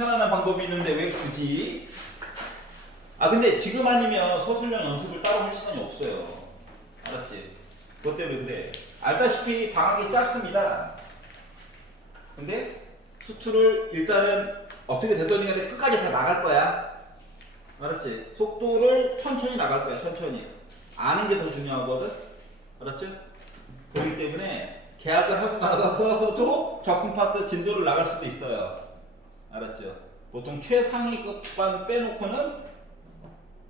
편안한 방법이 있는데 왜 굳이? 아 근데 지금 아니면 서술형 연습을 따로 할 시간이 없어요. 알았지? 그것 때문에 그래. 알다시피 방학이 짧습니다. 근데 수출을 일단은 어떻게 되더니 간에 끝까지 다 나갈 거야. 알았지? 속도를 천천히 나갈 거야. 천천히. 아는 게 더 중요하거든. 알았지? 그렇기 때문에 계약을 하고 나서도 적금 파트 진도를 나갈 수도 있어요. 알았죠? 보통 최상위급만 빼놓고는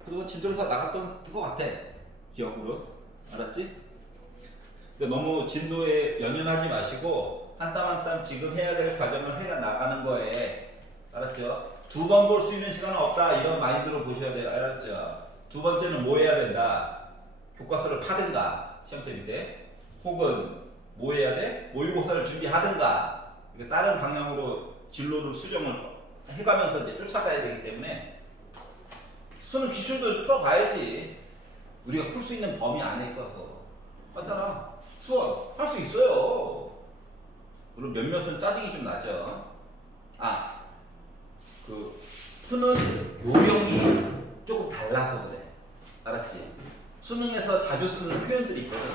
그리고 진도를 다 나갔던 것 같아. 기억으로. 알았지? 근데 너무 진도에 연연하지 마시고 한 땀 한 땀 지금 해야 될 과정을 해 나가는 거에 알았죠? 두 번 볼 수 있는 시간은 없다 이런 마인드로 보셔야 돼요. 알았죠? 두 번째는 뭐 해야 된다? 교과서를 파든가 시험 때릴 때 혹은 뭐 해야 돼? 모의고사를 준비하든가 다른 방향으로 진로를 수정을 해가면서 이제 쫓아가야 되기 때문에 수능 기출도 풀어가야지. 우리가 풀 수 있는 범위 안에 있어서 맞잖아. 수원 할 수 있어요. 물론 몇몇은 짜증이 좀 나죠. 아, 그 푸는 요령이 조금 달라서 그래. 알았지? 수능에서 자주 쓰는 표현들이 있거든.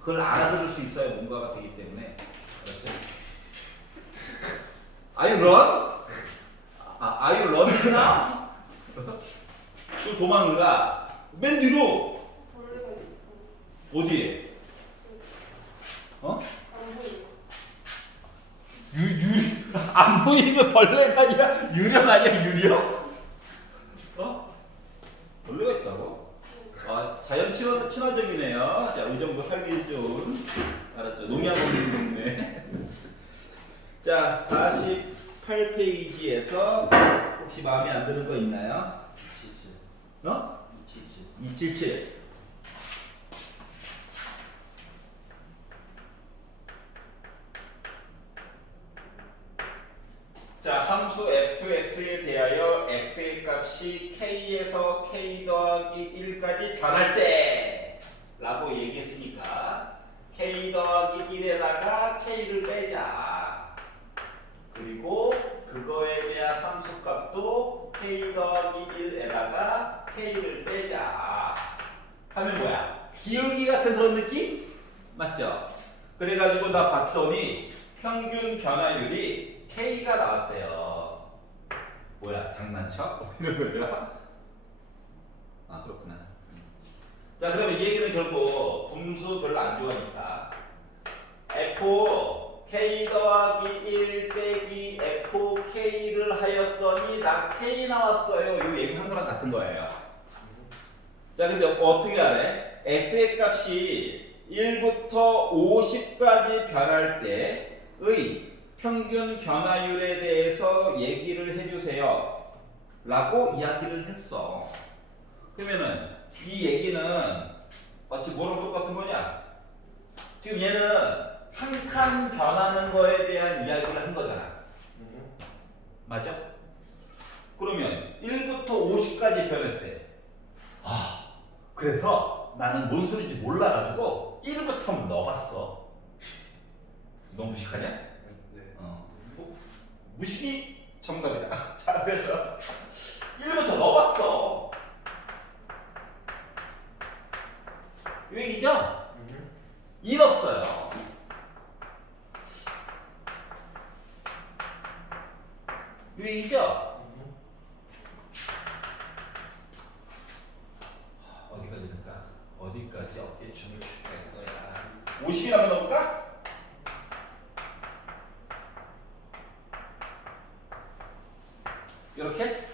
그걸 알아들을 수 있어야 뭔가가 되기 때문에. 알았지? Are you run? Are you running now? 또 도망가. 맨 뒤로. 벌레가 있어. 어디에? 어? 안 보여. 안 보이면 벌레가 아니라 유령 아니야 유령? 어? 벌레가 있다고? 아 자연 친화적이네요. 자 의정부 살기 좋은 알았죠? 농약 없는 동네. 자 48페이지에서 혹시 마음에 안 드는 거 있나요? 277. 어? 277. 277. 자, 함수 fx에 대하여 x의 값이 k에서 k 더하기 1까지 변할 때 라고 얘기했으니까 k 더하기 1에다가 k를 빼자. 그리고 그거에 대한 함수 값도 k 더하기 1에다가 k를 빼자. 하면 뭐야? 기울기 같은 그런 느낌? 맞죠? 그래가지고 나 봤더니 평균 변화율이 K가 나왔대요. 뭐야 장난쳐? 이런 거죠? 아 그렇구나. 자 그러면 이 얘기는 결국 분수 별로 안 좋아하니까 F K 더하기 1 빼기 F K를 하였더니 나 K 나왔어요. 이 얘기한 거랑 같은 거예요. 자 근데 어떻게 하래? X의 값이 1부터 50까지 변할 때의 평균 변화율에 대해서 얘기를 해주세요 라고 이야기를 했어. 그러면은 이 얘기는 마치 뭐랑 똑같은 거냐? 지금 얘는 한 칸 변하는 거에 대한 이야기를 한 거잖아. 맞아? 그러면 1부터 50까지 변했대. 아 그래서 나는 뭔 소리인지 몰라가지고 1부터 넣어봤어. 너무 무식하냐? 네. 무식이 정답이다. 자, 그래서 1부터 넣어봤어. 이 얘기죠? 잃었어요. 이 얘기죠? 어디까지 넣을까? 어디까지 어깨에 춤을 출할 거야? 50이라고 넣을까? 이렇게?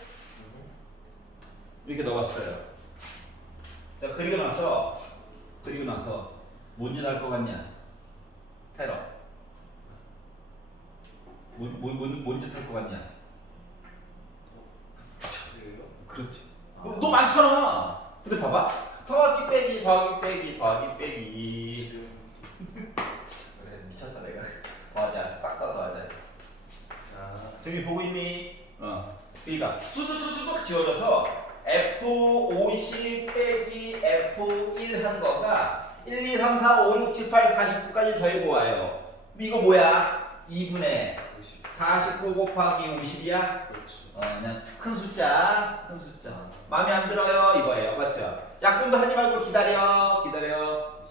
이렇게 넣어봤어요. 자, 그리고 나서 뭔 짓 할 것 같냐? 테러. 뭔 짓 할 것 같냐? 그래요? 그렇지. 너 많잖아. 근데 봐봐. 더하기 빼기 더하기 빼기 더하기 빼기. 그래 미쳤다 내가. 더하자. 싹 다 더하자. 저기 보고 있니? 그러니까 수수수수 지워져서 F50 빼기 F1 한 거가 1, 2, 3, 4, 5, 6, 7, 8, 49까지 더해보아요. 이거 뭐야? 2분의 49 곱하기 50이야? 그렇지. 그냥 큰 숫자, 큰 숫자. 마음에 안 들어요 이거예요, 맞죠? 약분도 하지 말고 기다려.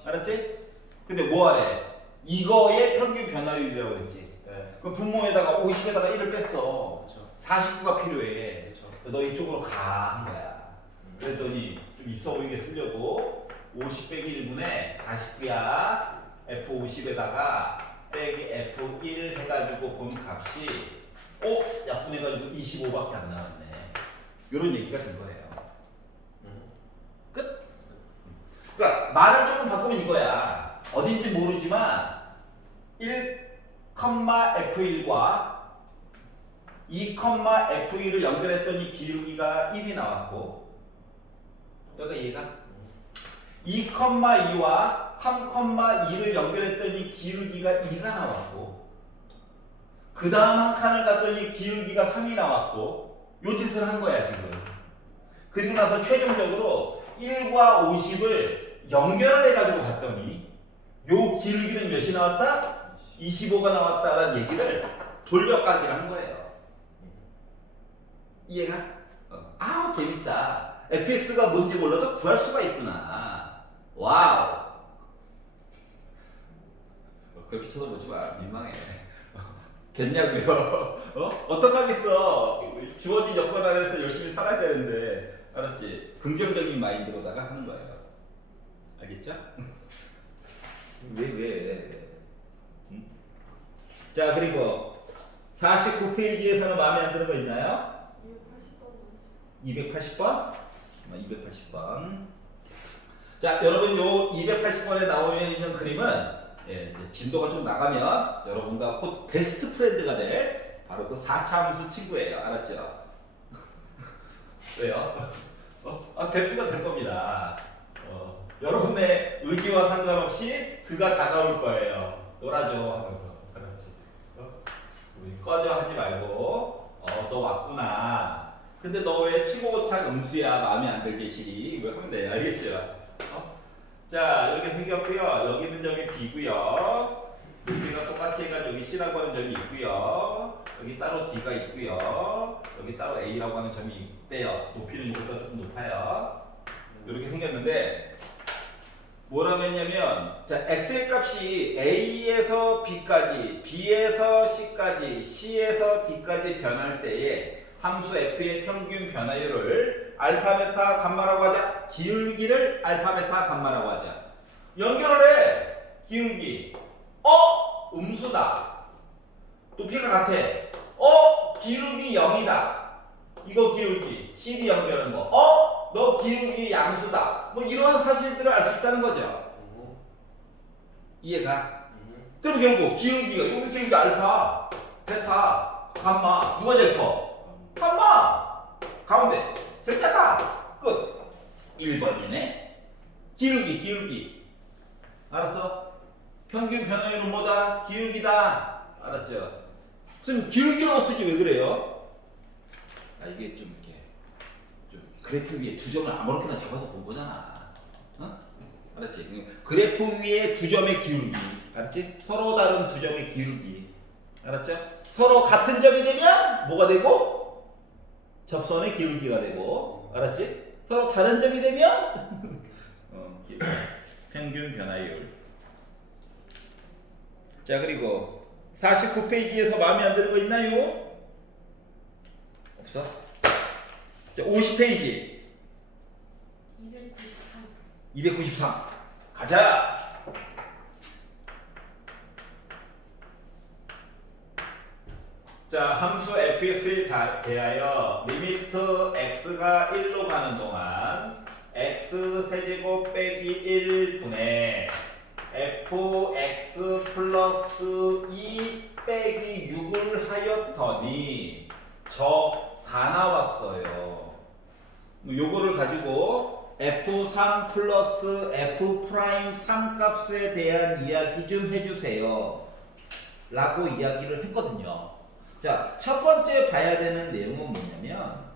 알았지? 근데 뭐 하래? 이거의 평균 변화율이라고 그랬지. 네. 그럼 분모에다가 50에다가 1을 뺐어. 그렇죠. 49가 필요해. 그렇죠. 너 이쪽으로 가 한 거야. 그랬더니 좀 있어 보이게 쓰려고 50 빼기 1분에 49야. F50에다가 빼기 F1 해가지고 본 값이 약분해가지고 25밖에 안 나왔네. 이런 얘기가 된 거예요. 끝. 그러니까 말을 조금 바꾸면 이거야. 어딘지 모르지만 1, F1과 2, F2를 연결했더니 기울기가 1이 나왔고, 여기가 이해가? 2,2와 3,2를 연결했더니 기울기가 2가 나왔고, 그 다음 한 칸을 갔더니 기울기가 3이 나왔고, 요 짓을 한 거야 지금. 그리고 나서 최종적으로 1과 50을 연결을 해가지고 봤더니 요 기울기는 몇이 나왔다? 25가 나왔다라는 얘기를 돌려가기를 한 거예요. 이해가? 아우 재밌다. fx가 뭔지 몰라도 구할 수가 있구나. 와우. 그렇게 쳐다보지 마. 민망해. 됐냐고요? 어떡하겠어. 주어진 여건 안에서 열심히 살아야 되는데. 알았지? 긍정적인 마인드로다가 하는 거예요. 알겠죠? 왜? 응? 자, 그리고 49페이지에서는 마음에 안 드는 거 있나요? 280번? 280번. 자, 여러분 요 280번에 나오어 있는 그림은 이제 진도가 좀 나가면 여러분과 곧 베스트 프렌드가 될 바로 그 4차 함수 친구예요. 알았죠? 왜요? 베프가 될 겁니다. 여러분의 의지와 상관없이 그가 다가올 거예요. 놀아줘 하면서. 알았지? 우리 꺼져 하지 말고 너 왔구나. 근데 너 왜 최고창 음수야? 마음에 안 들게 시리. 왜 하면 돼? 알겠죠? 자, 이렇게 생겼고요. 여기 있는 점이 B고요. 여기가 똑같이 해가지고 여기 C라고 하는 점이 있고요. 여기 따로 D가 있고요. 여기 따로 A라고 하는 점이 있대요. 높이는 이것보다 조금 높아요. 이렇게 생겼는데 뭐라고 했냐면, 자, x의 값이 a에서 b까지, b에서 c까지, c에서 d까지 변할 때에 함수 f의 평균 변화율을 알파, 베타, 감마라고 하자. 기울기를 알파, 베타, 감마라고 하자. 연결을 해. 기울기. 음수다. 높이가 같아. 기울기 0이다. 이거 기울기. CD 연결한 거. 너 기울기 양수다. 뭐 이러한 사실들을 알 수 있다는 거죠. 이해가? 그럼 결국 기울기가 여기 기울기 알파, 베타, 감마 누가 제일 커? 감마. 가운데 제일 작아. 끝. 1번이네. 기울기. 알았어? 평균 변화율은 뭐다? 기울기다. 알았죠? 선생님 기울기라고 쓰지 왜 그래요? 이게 좀 이렇게 그래프 위에 두 점을 아무렇게나 잡아서 본 거잖아. 알았지? 그래프 위에 두 점의 기울기. 알았지? 서로 다른 두 점의 기울기. 알았죠? 서로 같은 점이 되면 뭐가 되고? 접선의 기울기가 되고. 알았지? 서로 다른 점이 되면 평균 변화율. 자, 그리고 49페이지에서 마음에 안 드는 거 있나요? 없어? 자, 50페이지 293 가자. 자, 함수 fx에 대하여 리미트 x가 1로 가는 동안 x 세제곱 빼기 1분의 fx 플러스 2 빼기 6을 하였더니 저 4 나왔어요. 요거를 가지고 f3 플러스 f 프라임 3 값에 대한 이야기 좀 해주세요 라고 이야기를 했거든요. 자, 첫 번째 봐야 되는 내용은 뭐냐면,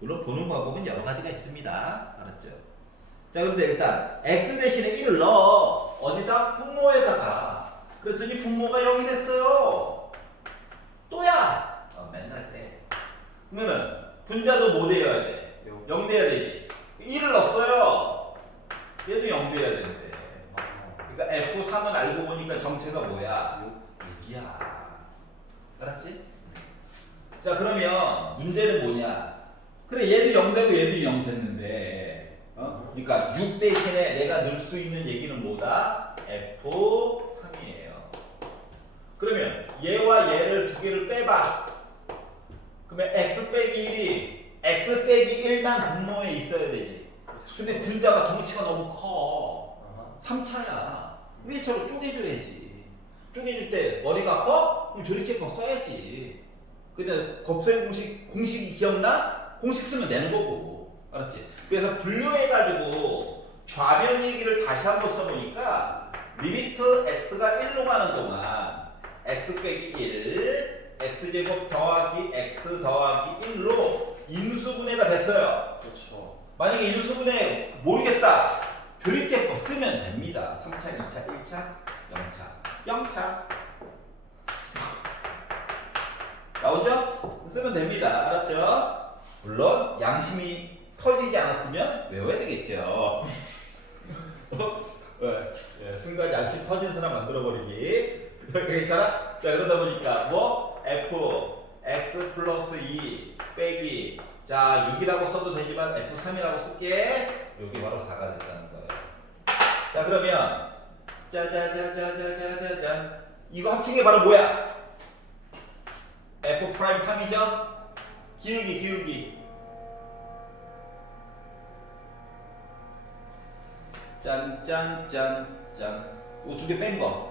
물론 보는 방법은 여러 가지가 있습니다. 알았죠? 자, 근데 일단 x 대신에 1을 넣어. 어디다? 분모에다가. 그랬더니 분모가 0이 됐어요. 또야. 맨날 그래. 그러면은 분자도 뭐 돼야 돼? 0 돼야 되지. 1을 넣었어요. 얘도 0 돼야 되는데. 그러니까 F3은 알고 보니까 정체가 뭐야? 6이야. 알았지? 자, 그러면 문제는 뭐냐? 그래, 얘도 0 되고 얘도 0 됐는데, 그러니까 6 대신에 내가 넣을 수 있는 얘기는 뭐다? F3이에요. 그러면 얘와 얘를 두 개를 빼봐. 그러면 x 빼기 1이 x 빼기 1만 분모에 있어야 되지. 근데 분자가 덩치가 너무 커. 3차야. 1차로 쪼개줘야지. 쪼개줄 때 머리가 아파? 그럼 조립제법 써야지. 근데 곱셈 공식이 기억나? 공식 쓰면 되는 거고. 알았지? 그래서 분류해가지고 좌변 얘기를 다시 한번 써보니까 리미트 x가 1로 가는 동안 x 빼기 1 x제곱 더하기 x 더하기 1로 인수분해가 됐어요. 그렇죠. 만약에 인수분해 모르겠다. 교육제법 쓰면 됩니다. 3차, 2차, 1차, 0차, 0차. 나오죠? 쓰면 됩니다. 알았죠? 물론 양심이 터지지 않았으면 외워야 되겠죠. 순간 양심 터진 사람 만들어버리기. 괜찮아? 자, 그러다 보니까 뭐 f x 플러스 2 빼기 자 6이라고 써도 되지만 f3이라고 쓸게. 여기 바로 4가 됐다는 거예요. 자, 그러면 짜자자자자자자잔 이거 합친 게 바로 뭐야? f 프라임 3이죠? 기울기 짠짠짠짠 이거 두 개 뺀 거.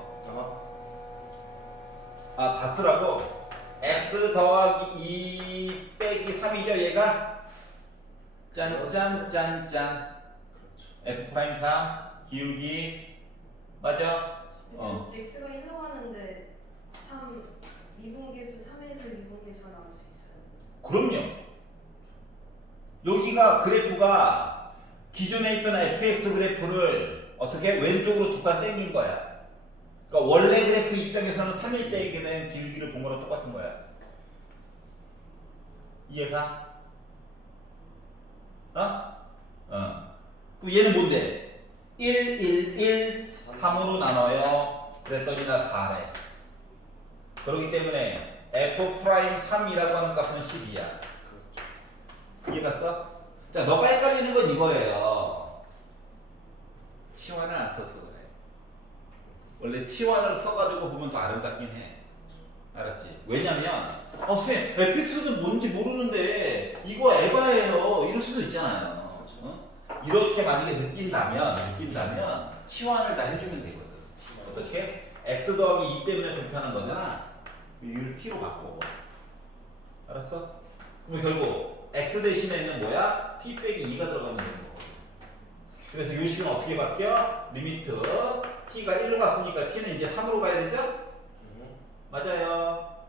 다 쓰라고? x 더하기 2 빼기 3이죠 얘가? 짠짠짠짠 f 프라임 4 기울기 맞아? x가 1로 가는데 3 미분계수 3에서 미분계수가 나올 수 있어요. 그럼요. 여기가 그래프가 기존에 있던 fx 그래프를 어떻게 왼쪽으로 두 칸 당긴 거야. 그러니까 원래 그래프 입장에서는 3일 빼게 된 기울기를 본 거랑 똑같은 거야. 이해가? 그럼 얘는 뭔데? 1, 1, 1, 3으로 나눠요. 그랬더니 나 4래. 그렇기 때문에 f 프라임 3이라고 하는 값은 10이야. 이해갔어? 자, 너가 헷갈리는 건 이거예요. 치환을 안 써서 그래. 원래 치환을 써가지고 보면 더 아름답긴 해. 알았지? 왜냐면 쌤 fx는 뭔지 모르는데 이거 에바예요 이럴 수도 있잖아요. 이렇게 만약에 느낀다면 치환을 다 해주면 되거든. 어떻게? x 더하기 2 때문에 불편한 거잖아. 이걸 t로 바꿔. 알았어? 그럼 결국 x 대신에는 뭐야? t 빼기 2가 들어가면 되는 거거든. 그래서 이 식은 어떻게 바뀌어? 리미트 t가 1로 갔으니까 t는 이제 3으로 가야 되죠? 맞아요.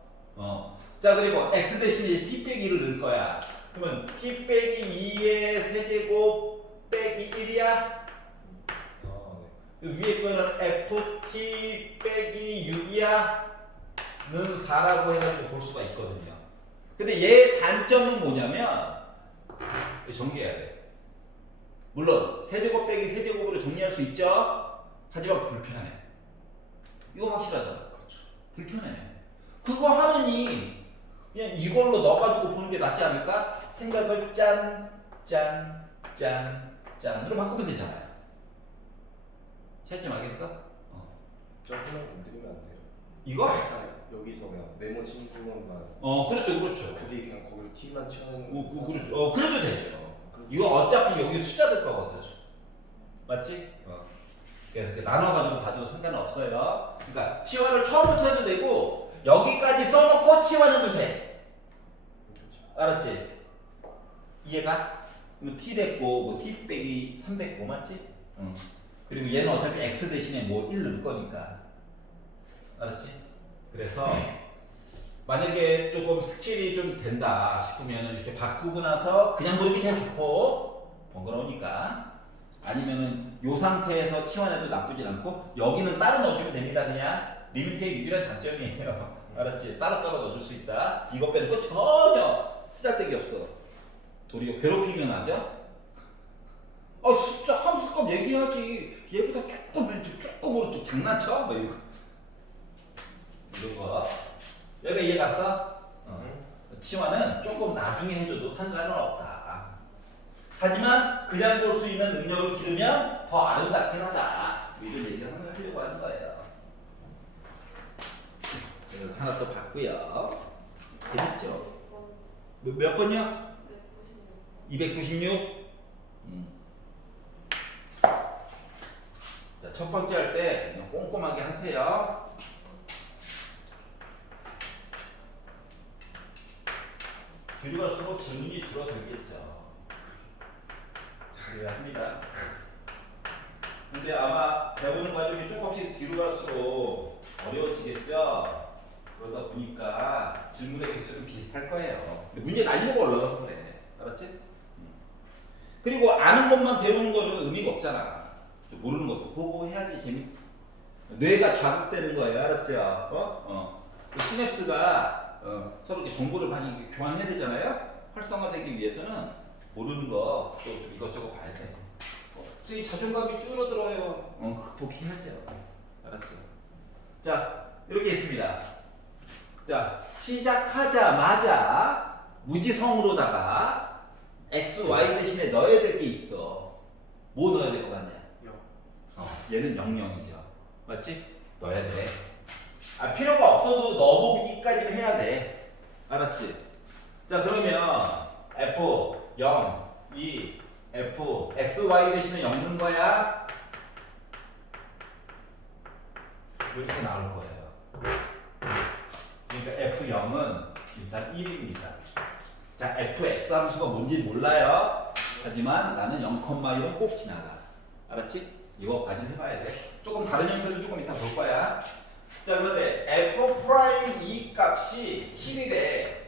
자, 그리고 x 대신에 t 빼기 1을 넣을 거야. 그러면 t 빼기 2의 세제곱 빼기 1이야? 위에 거는 ft 빼기 6이야? 는 4라고 해가지고 볼 수가 있거든요. 근데 얘 단점은 뭐냐면 정리해야 돼. 물론 세제곱 빼기 세제곱으로 정리할 수 있죠? 하지만 불편해. 이거 확실하잖아. 불편해. 그거 하느니 그냥 이걸로 넣어가지고 보는 게 낫지 않을까? 생각을 짠으로 바꾸면 되잖아요. 찾지 말겠어? 조금만 건드리면 안 돼요. 이거? 여기서 그냥 네모 친구만 그렇죠. 그게 그냥 거기로 T만 쳐내는 그렇죠. 그래도 되죠. 이거 어차피 여기 숫자 될 거거든. 맞지? 그래서 이렇게 나눠가지고 봐도 상관은 없어요. 그러니까 치환을 처음부터 해도 되고 여기까지 써놓고 치환해도 돼. 알았지? 이해가? 그럼 t 됐고 뭐 t 빼기 3 됐고 맞지? 그리고 얘는 어차피 x 대신에 뭐 1 넣을 거니까. 알았지? 그래서 만약에 조금 스킬이 좀 된다 싶으면 이렇게 바꾸고 나서 그냥 보는 게 제일 좋고 번거로우니까 아니면은 요 상태에서 치환해도 나쁘진 않고 여기는 따로 넣어주면 됩니다. 그냥 리미트의 유일한 장점이에요. 알았지? 따로따로 넣어줄 수 있다. 이거 빼는 거 전혀 쓰잘데기 없어. 도리어 괴롭히면 하죠? 아 진짜 함수값 얘기하지. 얘보다 조금 왼쪽 조금 오른쪽 장난쳐? 뭐 이거. 이런 거. 여기가 이해 갔어? 치환은 조금 나중에 해줘도 상관은 없다. 하지만 그냥 볼 수 있는 능력을 기르면 더 아름답긴 하다. 뭐 이런 얘기를 하려고 하는 거예요. 그래서 하나 또 봤고요. 재밌죠? 몇 번이요? 296? 자, 첫 번째 할 때 그냥 꼼꼼하게 하세요. 뒤로 갈수록 질문이 줄어들겠죠. 그래야 합니다. 근데 아마 배우는 과정이 조금씩 뒤로 갈수록 어려워지겠죠. 그러다 보니까 질문의 개수는 비슷할 거예요. 근데 문제 난이도가 올라가서 그래. 알았지? 그리고 아는 것만 배우는 거는 의미가 없잖아. 모르는 것도 보고 해야지 재밌. 뇌가 자극되는 거예요. 알았죠? 시냅스가 서로 이렇게 정보를 많이 교환해야 되잖아요. 활성화되기 위해서는 모르는 거 또 이것저것 봐야 돼. 지금 자존감이 줄어들어요. 극복해야죠. 알았죠? 자, 이렇게 있습니다. 자, 시작하자마자 무지성으로다가 x, y 대신에 넣어야 될 게 있어. 뭐 넣어야 될 것 같냐? 얘는 00이죠. 맞지? 넣어야 돼. 필요가 없어도 넣어보기까지는 해야 돼. 알았지? 자, 그러면 f 0, 2, f x, y 대신에 0 넣은 거야. 이렇게 나올 거예요. 그러니까 f0은 일단 1입니다. 자, fx 함수가 뭔지 몰라요. 하지만 나는 0,1은 꼭 지나가. 알았지? 이거까지는 해봐야 돼. 조금 다른 형태를 조금 이따 볼 거야. 자, 그런데 f'2 값이 7이래.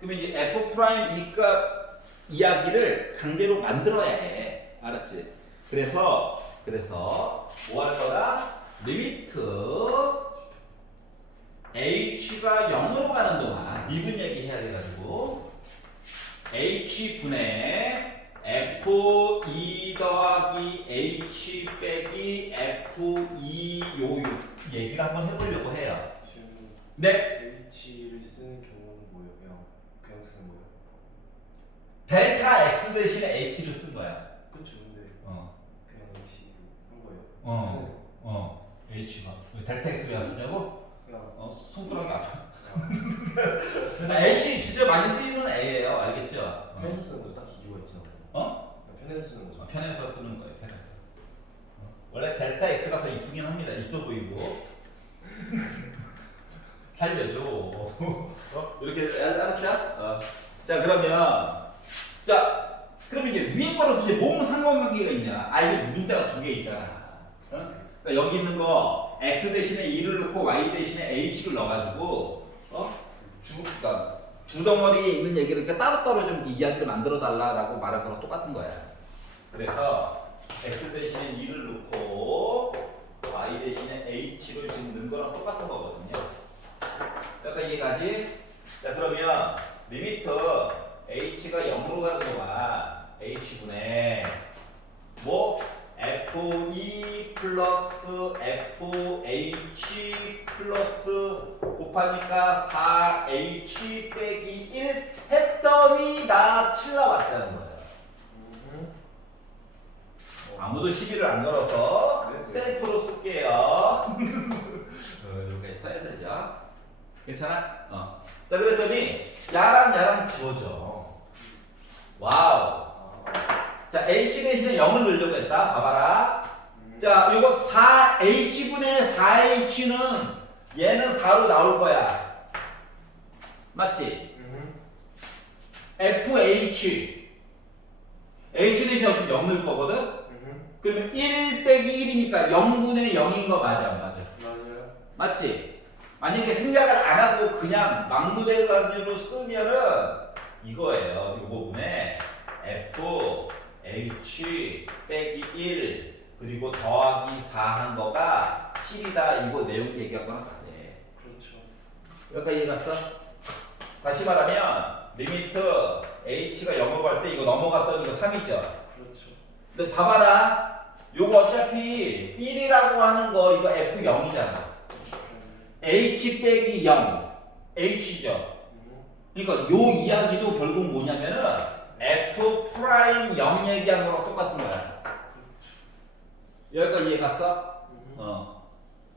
그러면 이제 f'2 값 이야기를 강제로 만들어야 해. 알았지? 그래서 뭐 할 거다? 리미트 h가 0으로 가는 동안 미분 얘기해야 돼가지고 h분의 f2 더하기 h 빼기 f2 요 얘기를 한번 해보려고 해요. 지금 네. H를 쓰는 경우는 뭐예요? 그냥 쓰는 거예요? 델타 x 대신에 h를 쓴 거야. 그렇죠. 근데 어. 그냥 H로 한 거예요. h가 델타 x 왜 쓰냐고? 그냥 손가락이 아파. h 진짜 많이 쓰이는 애예요. 알겠죠? 편에서 쓰는 거죠. 딱 이유가 있잖아요. 편에서 쓰는 거죠. 편에서 쓰는 거예요. 편에서. 원래 델타 x가 더 이쁘긴 합니다. 있어 보이고. 살려줘. 이렇게 알았죠? 자, 그러면 이제 위에 거랑 도대체 뭔 상관관계가 있냐? 이게 문자가 두 개 있잖아. 그러니까 여기 있는 거 x 대신에 2를 넣고 y 대신에 h를 넣어가지고 그러니까 두 덩어리에 있는 얘기를 이렇게 따로따로 좀 이야기를 만들어 달라라고 말한 거랑 똑같은 거야. 그래서 x 대신에 2를 넣고 y 대신에 h를 지금 넣은 거랑 똑같은 거거든요. 약간 이해가지? 자, 그러면 리미트 h가 0으로 가는 동안 h분의 뭐 f2 플러스 fh 플러스 곱하니까 4h 빼기 1 했더니 나 7 나왔다는 거야. 아무도 시비를 안 걸어서 셀프로 쓸게요. 이렇게 써야 되죠. 괜찮아? 자, 그랬더니 야랑 지워져. 와우. 자, h 대신에 0을 넣으려고 했다. 봐봐라. 자, 이거 4h분의 4h는 얘는 4로 나올 거야. 맞지? fh h 대신에 지금 0 넣을 거거든? 그러면 1 빼기 1이니까 0분의 0인 거 맞아, 안 맞아? 맞아요. 맞지? 만약에 생각을 안 하고 그냥 막무가내로 쓰면은 이거예요. 이 부분에 f, h 빼기 1 그리고 더하기 4 한 거가 7이다. 이거 내용 얘기하거나 같아. 여기까지 이해갔어? 다시 말하면 리미트 h가 0으로 갈 때 이거 넘어갔더니 이거 3이죠. 그렇죠. 근데 봐봐라. 요거 어차피 1이라고 하는 거 이거 f0이잖아. h 빼기 0 h죠. 그러니까 요 이야기도 결국 뭐냐면은 f 프라임 0 얘기한 거랑 똑같은 거야. 여기까지 이해갔어?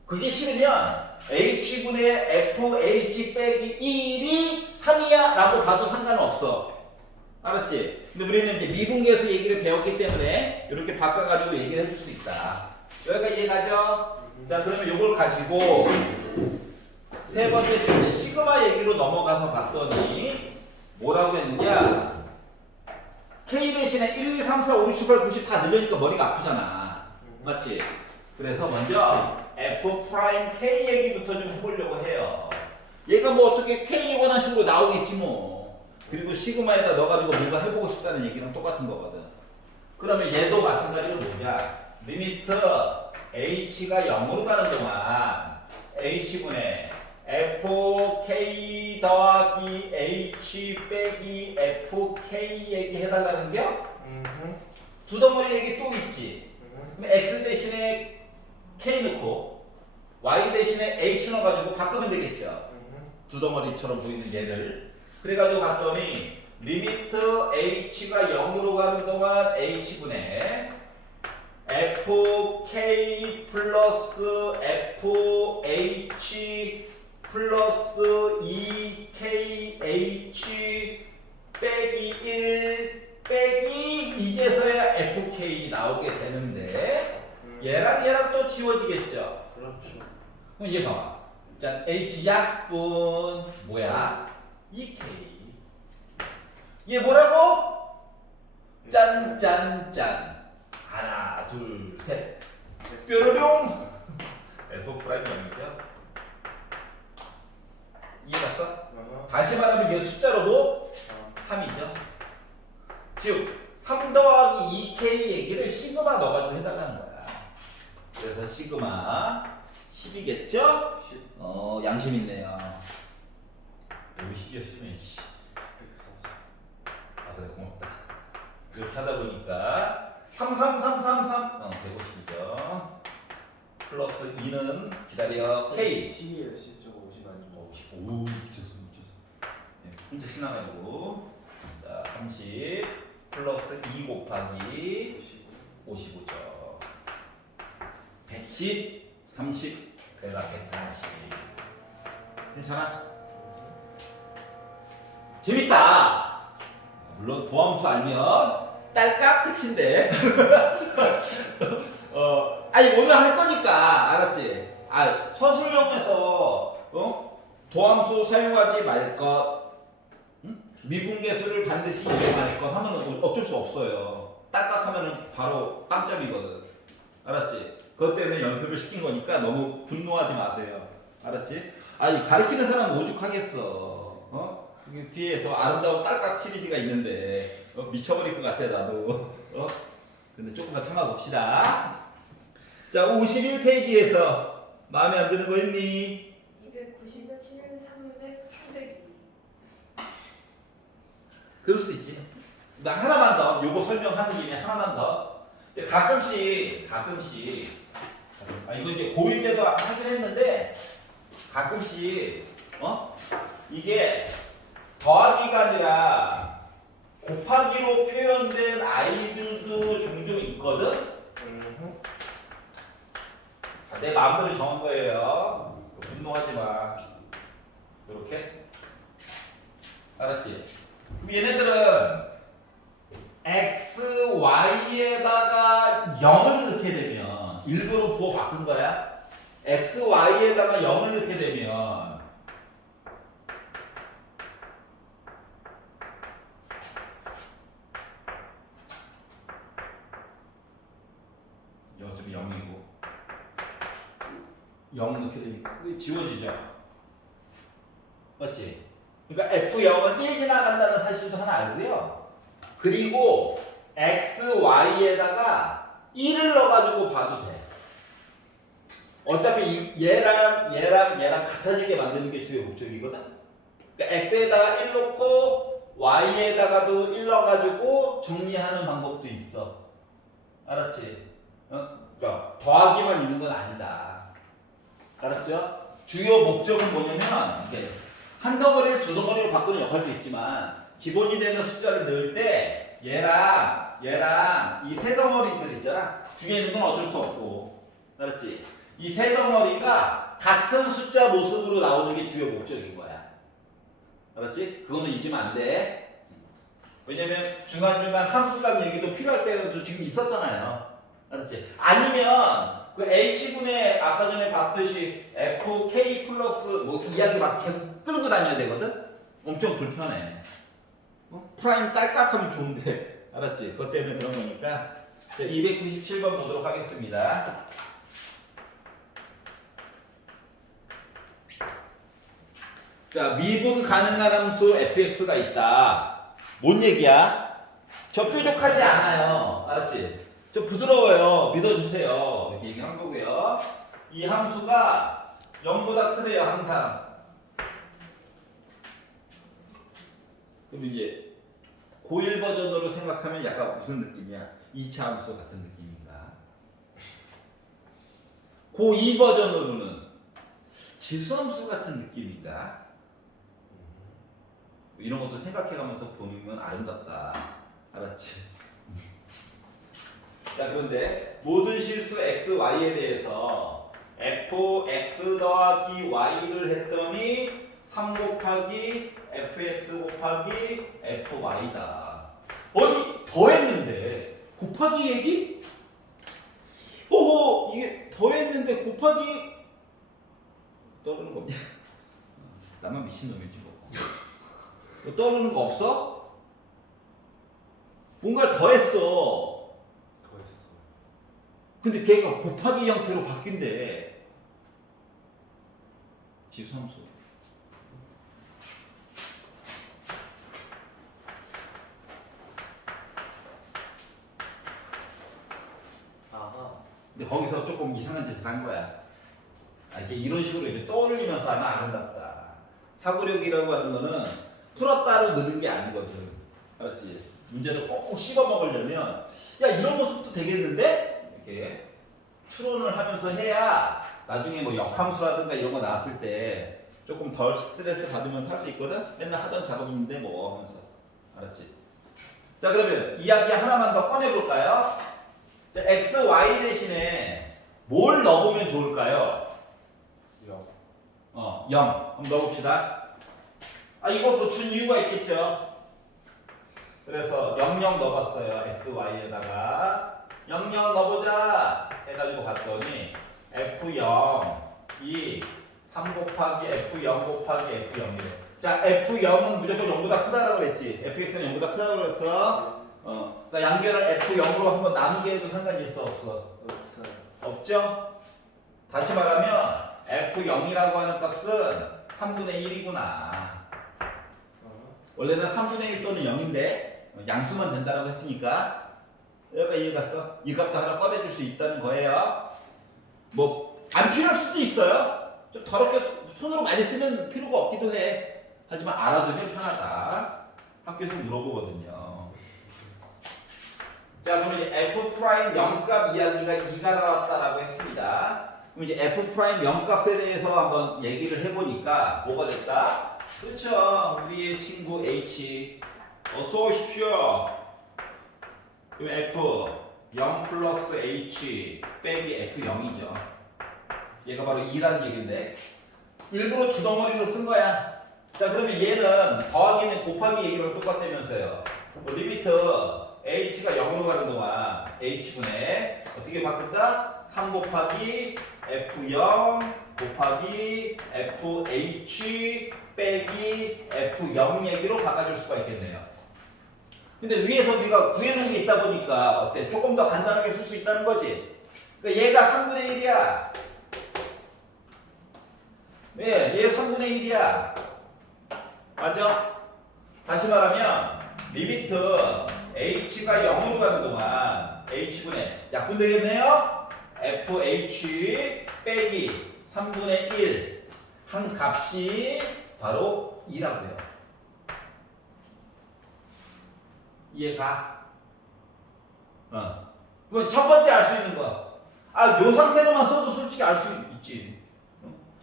그게 싫으면 h분의 fh 빼기 1이 3이야 라고 봐도 상관은 없어. 알았지? 근데 우리는 이제 미분계수 얘기를 배웠기 때문에 이렇게 바꿔가지고 얘기를 해줄 수 있다. 여기까지 이해가죠? 자, 그러면 요걸 가지고 세 번째 주제 시그마 얘기로 넘어가서 봤더니 뭐라고 했느냐? K 대신에 1, 2, 3, 4, 5, 6, 7, 8, 9, 10 다 늘려니까 머리가 아프잖아. 맞지? 그래서 먼저 F 프라임 K 얘기부터 좀 해보려고 해요. 얘가 뭐 어떻게 K 원하는 식으로 나오겠지 뭐. 그리고 시그마에다 넣어가지고 뭔가 해보고 싶다는 얘기랑 똑같은 거거든. 그러면 얘도 마찬가지로 뭐냐? 리미트 H가 0으로 가는 동안 H분의 FK 더하기 H 빼기 FK 얘기해달라는 게 두 덩어리 얘기 또 있지. 그럼 X 대신에 K 넣고 Y 대신에 H 넣어가지고 바꾸면 되겠죠. 두 덩어리처럼 보이는 얘를. 그래가지고 봤더니 리미트 H가 0으로 가는 동안 H분의 FK 플러스 FH 플러스 2KH 빼기 1 빼기 이제서야 FK 나오게 되는데 얘랑 또 지워지겠죠. 그렇죠. 그럼 얘 봐봐. 자, H 약분 뭐야? 2K. 얘 뭐라고? 짠짠짠. 하나, 둘, 셋. 뾰로롱. F 프라임 0이죠. 이해갔어? 다시 말하면 얘 숫자로도 3이죠. 즉 3 더하기 2K 얘기를 시그마 넣어가지고 해달라는 거야. 그래서 시그마 10이겠죠? 양심 있네요. 50이었으면 140. 아 그래 고맙다. 이렇게 하다 보니까 33333 150이죠. 플러스 2는 기다려 K 10이에요. 10.50 아니고. 오 죄송합니다. 네, 혼자 신나가지고 자 30 플러스 2 곱하기 55죠. 110 30 그래가 140 괜찮아? 재밌다. 물론 도함수 알면 딸깍 끝인데 아니 오늘 할 거니까 알았지? 서술형에서 도함수 사용하지 말 것, 미분계수를 반드시 이용할 것 하면 어쩔 수 없어요. 딸깍 하면은 바로 빵점이거든. 알았지? 그것 때문에 연습을 시킨 거니까 너무 분노하지 마세요. 알았지? 아니 가르치는 사람은 오죽하겠어. 이게 뒤에 더 아름다운 딸깍 시리즈가 있는데 미쳐버릴 것 같아 나도. 근데 조금만 참아봅시다. 자 51페이지에서 마음에 안 드는 거 있니? 297, 300, 302. 그럴 수 있지. 나 하나만 더 요거 설명하는 김에 하나만 더. 가끔씩 이거 이제 고1 때도 하긴 했는데 가끔씩 이게 더하기가 아니라 곱하기로 표현된 아이들도 종종 있거든. 내 마음대로 정한 거예요. 분노하지 마. 이렇게 알았지? 그럼 얘네들은 x, y에다가 0을 넣게 되면 일부러 부호 바꾼 거야. x, y에다가 0을 넣게 되면 어차피 0이고 0 넣게 되니까 그게 지워지죠. 맞지? 그러니까 F0은 1 지나간다는 사실도 하나 알고요. 그리고 X, Y에다가 1을 넣어가지고 봐도 돼. 어차피 얘랑 같아지게 만드는 게 주요 목적이거든. 그러니까 x에다가 1 넣고 y에다가도 1 넣어가지고 정리하는 방법도 있어. 알았지? 그러니까 더하기만 있는 건 아니다. 알았죠? 주요 목적은 뭐냐면 이렇게 한 덩어리를 두 덩어리로 바꾸는 역할도 있지만 기본이 되는 숫자를 넣을 때 얘랑 이 세 덩어리들 있잖아. 중에 있는 건 어쩔 수 없고. 알았지? 이 세 덩어리가 같은 숫자 모습으로 나오는 게 주요 목적인 거야. 알았지? 그거는 잊으면 안 돼. 왜냐면 중간중간 함수값 얘기도 필요할 때도 지금 있었잖아요. 알았지? 아니면 그 H분의 아까 전에 봤듯이 FK 플러스 뭐 이야기 막 계속 끌고 다녀야 되거든? 엄청 불편해. 프라임 딸깍하면 좋은데. 알았지? 그것 때문에 그런 거니까. 자, 297번 보도록 하겠습니다. 자, 미분 가능한 함수 fx가 있다. 뭔 얘기야? 저 뾰족하지 않아요. 알았지? 좀 부드러워요. 믿어주세요. 이렇게 얘기한 거고요. 이 함수가 0보다 크대요, 항상. 그럼 이제 고1 버전으로 생각하면 약간 무슨 느낌이야? 2차 함수 같은 느낌인가? 고2 버전으로는 지수함수 같은 느낌인가? 이런 것도 생각해가면서 보면 아름답다. 알았지? 자, 그런데 모든 실수 x, y에 대해서 fx 더하기 y를 했더니 3 곱하기 fx 곱하기 fy다. 어디 더했는데 곱하기 얘기? 호호, 이게 더했는데 곱하기 떠오르는 거 없냐? 나만 미친놈이지 뭐. 떠오르는 거 없어? 뭔가를 더했어. 더했어. 근데 걔가 곱하기 형태로 바뀐대. 지수함수. 아하. 근데 거기서 조금 이상한 짓을 한 거야. 이게 이런 식으로 이제 떠올리면서 하면 아름답다. 사고력이라고 하는 거는 풀었다로 느는 게 아니거든. 알았지? 문제를 꼭꼭 씹어 먹으려면 야 이런 모습도 되겠는데? 이렇게 추론을 하면서 해야 나중에 뭐 역함수라든가 이런 거 나왔을 때 조금 덜 스트레스 받으면서 할 수 있거든? 맨날 하던 작업인데 뭐 하면서. 알았지? 자, 그러면 이야기 하나만 더 꺼내볼까요? 자, x, y 대신에 뭘 넣어보면 좋을까요? 0. 0. 한번 넣어봅시다. 이거 뭐 준 이유가 있겠죠? 그래서 00 넣어봤어요. x, y에다가 00 넣어보자 해가지고 봤더니 f0 이 3 곱하기 f0 곱하기 f0이래. 자, f0은 무조건 0보다 크다라고 그랬지. fx는 0보다 크다고 그랬어. 그러니까 양변을 f0으로 한번 나누게 해도 상관이 있어, 없어? 없어요. 없죠? 다시 말하면 f0이라고 하는 값은 3분의 1이구나. 원래는 3분의 1 또는 0인데 양수만 된다라고 했으니까 여기까지 이해 갔어? 이 값도 하나 꺼내줄 수 있다는 거예요. 뭐 안 필요할 수도 있어요. 좀 더럽게 손으로 많이 쓰면 필요가 없기도 해. 하지만 알아두면 편하다. 학교에서 물어보거든요. 자, 그럼 이제 f 프라임 0값 이야기가 2가 나왔다라고 했습니다. 그럼 이제 f 프라임 0값에 대해서 한번 얘기를 해보니까 뭐가 됐다? 그렇죠. 우리의 친구 h 어서 오십시오. 그럼 f 0 플러스 h 빼기 f0이죠. 얘가 바로 2라는 얘기인데 일부러 주덩어리로 쓴 거야. 자, 그러면 얘는 더하기는 곱하기 얘기랑 똑같다면서요. 리미트 h가 0으로 가는 동안 h분의 어떻게 바꾼다? 3 곱하기 f0 곱하기 fh 빼기 f0 얘기로 바꿔줄 수가 있겠네요. 근데 위에서 우리가 구해놓은 게 있다 보니까 어때? 조금 더 간단하게 쓸 수 있다는 거지. 그러니까 얘가 3분의 1이야. 네, 얘 3분의 1이야. 맞죠? 다시 말하면 리미트 h가 0으로 가는 동안 h분의 약분 되겠네요? fh 빼기 3분의 1 한 값이 바로 2라고요. 이해가? 그럼 첫 번째 알 수 있는 거. 요 상태로만 써도 솔직히 알 수 있지.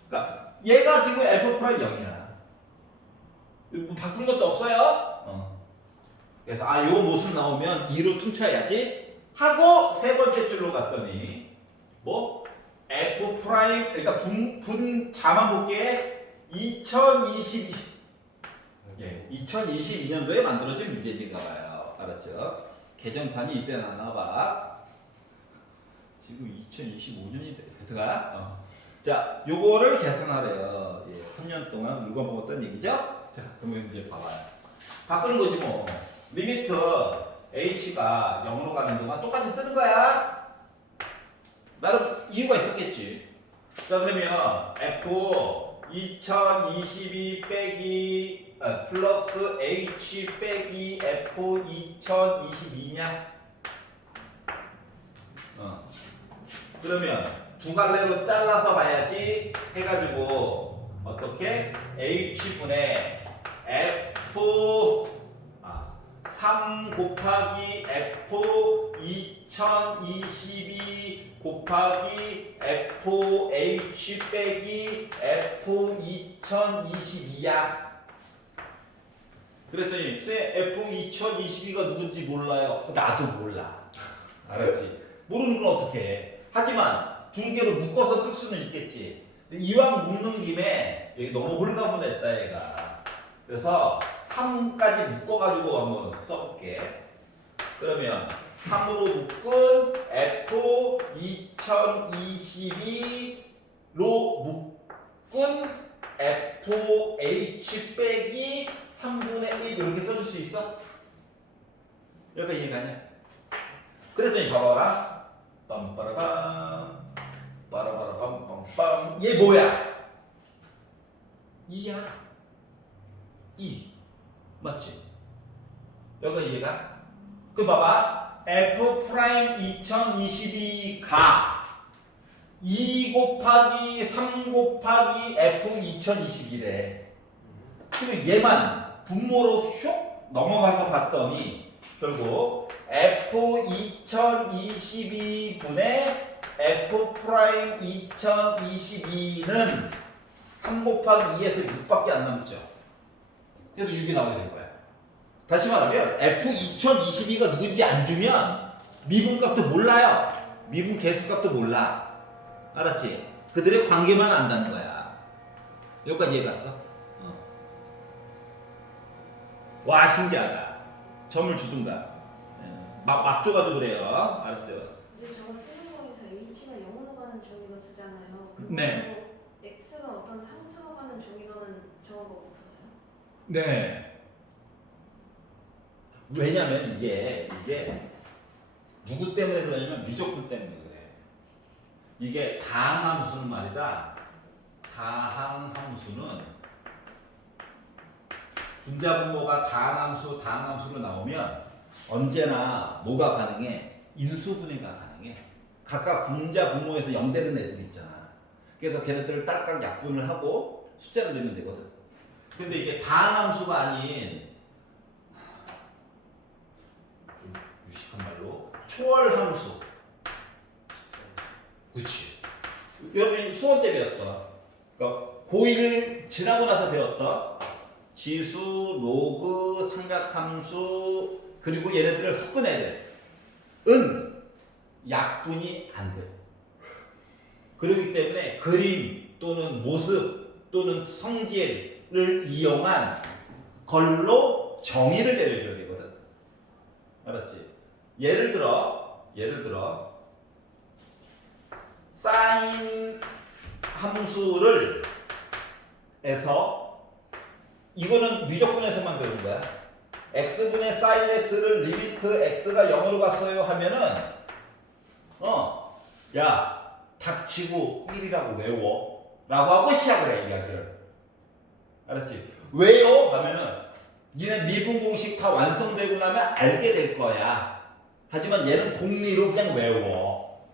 그러니까 얘가 지금 f 프라임 0이야. 뭐 바꾼 것도 없어요. 그래서 요 모습 나오면 2로 퉁쳐야지 하고 세 번째 줄로 갔더니 뭐 f 프라임 그러니까 분자만 볼게 2022년도에 만들어진 문제지인가 봐요. 알았죠? 개정판이 이때 나나 봐. 지금 2025년인데 하여튼가 자 요거를 계산하래요. 3년 동안 물건 먹었다는 얘기죠? 자 그러면 이제 봐봐요. 바꾸는 거지 뭐. 리미트 h가 0으로 가는 동안 똑같이 쓰는 거야. 나름 이유가 있었겠지. 자 그러면 f 2022 빼기 플러스 h 빼기 f 2022냐? 그러면 두 갈래로 잘라서 봐야지 해가지고 어떻게 h분의 f 3 곱하기 f 2022 곱하기 f h 빼기 f 2022야. 그랬더니 f 2022가 누군지 몰라요. 나도 몰라. 알았지? 모르는 건 어떻게 해? 하지만 두 개로 묶어서 쓸 수는 있겠지. 이왕 묶는 김에 여기 너무 홀가분했다 얘가. 그래서 3까지 묶어가지고 한번 써볼게. 그러면 3으로 묶은 F 2022로 묶은 FH 빼기 3분의 1 이렇게 써줄 수 있어? 여기까지 이해가냐? 그랬더니 봐봐라. 빰빠라밤 빠라바라밤빰빰 얘 뭐야? 2야. 2 맞지? 여기가 이해가? 그럼 봐봐 F 프라임 2022가 2 곱하기 3 곱하기 F 2022래. 그럼 얘만 분모로 슉 넘어가서 봤더니 결국 F 2022분의 F 프라임 2022는 3 곱하기 2에서 6밖에 안 남죠. 그래서 6이 나오게 된 거야. 다시 말하면 F 2022가 누군지 안 주면 미분값도 몰라요. 미분 개수값도 몰라. 알았지? 그들의 관계만 안다는 거야. 여기까지 이해 갔어? 와 신기하다. 점을 주든가. 막 줘가지고 그래요. 알았죠? 근데 저거 쓰는 거에서 h가 0으로 가는 종이로 쓰잖아요. 네. x가 어떤 상수로 가는 종이로는 저거 못 풀어요? 네. 왜냐면 이게 누구 때문에 그러냐면 미적분 때문에 그래. 이게 다항함수는 말이다. 다항함수는 분자분모가 다항함수로 나오면 언제나 뭐가 가능해? 인수분해가 가능해. 각각 분자분모에서 0 되는 애들 있잖아. 그래서 걔네들을 딱딱 약분을 하고 숫자를 넣으면 되거든. 근데 이게 다항함수가 아닌 유식한 말로 초월함수. 그렇지. 여러분 수원 때 배웠던, 그러니까 고1을 지나고 나서 배웠던 지수, 로그, 삼각함수 그리고 얘네들을 섞은 애들은 약분이 안 돼. 그렇기 때문에 그림 또는 모습 또는 성질을 이용한 걸로 정의를 내려줘야 되거든. 알았지? 예를 들어 사인 함수를 해서 이거는 미적분에서만 배운 거야. x분의 사인 x를 리미트 x가 0으로 갔어요 하면은 야 닥치고 1이라고 외워 라고 하고 시작을 해 이야기를. 알았지? 왜요? 하면은 니네 미분 공식 다 완성되고 나면 알게 될 거야. 하지만 얘는 공리로 그냥 외워.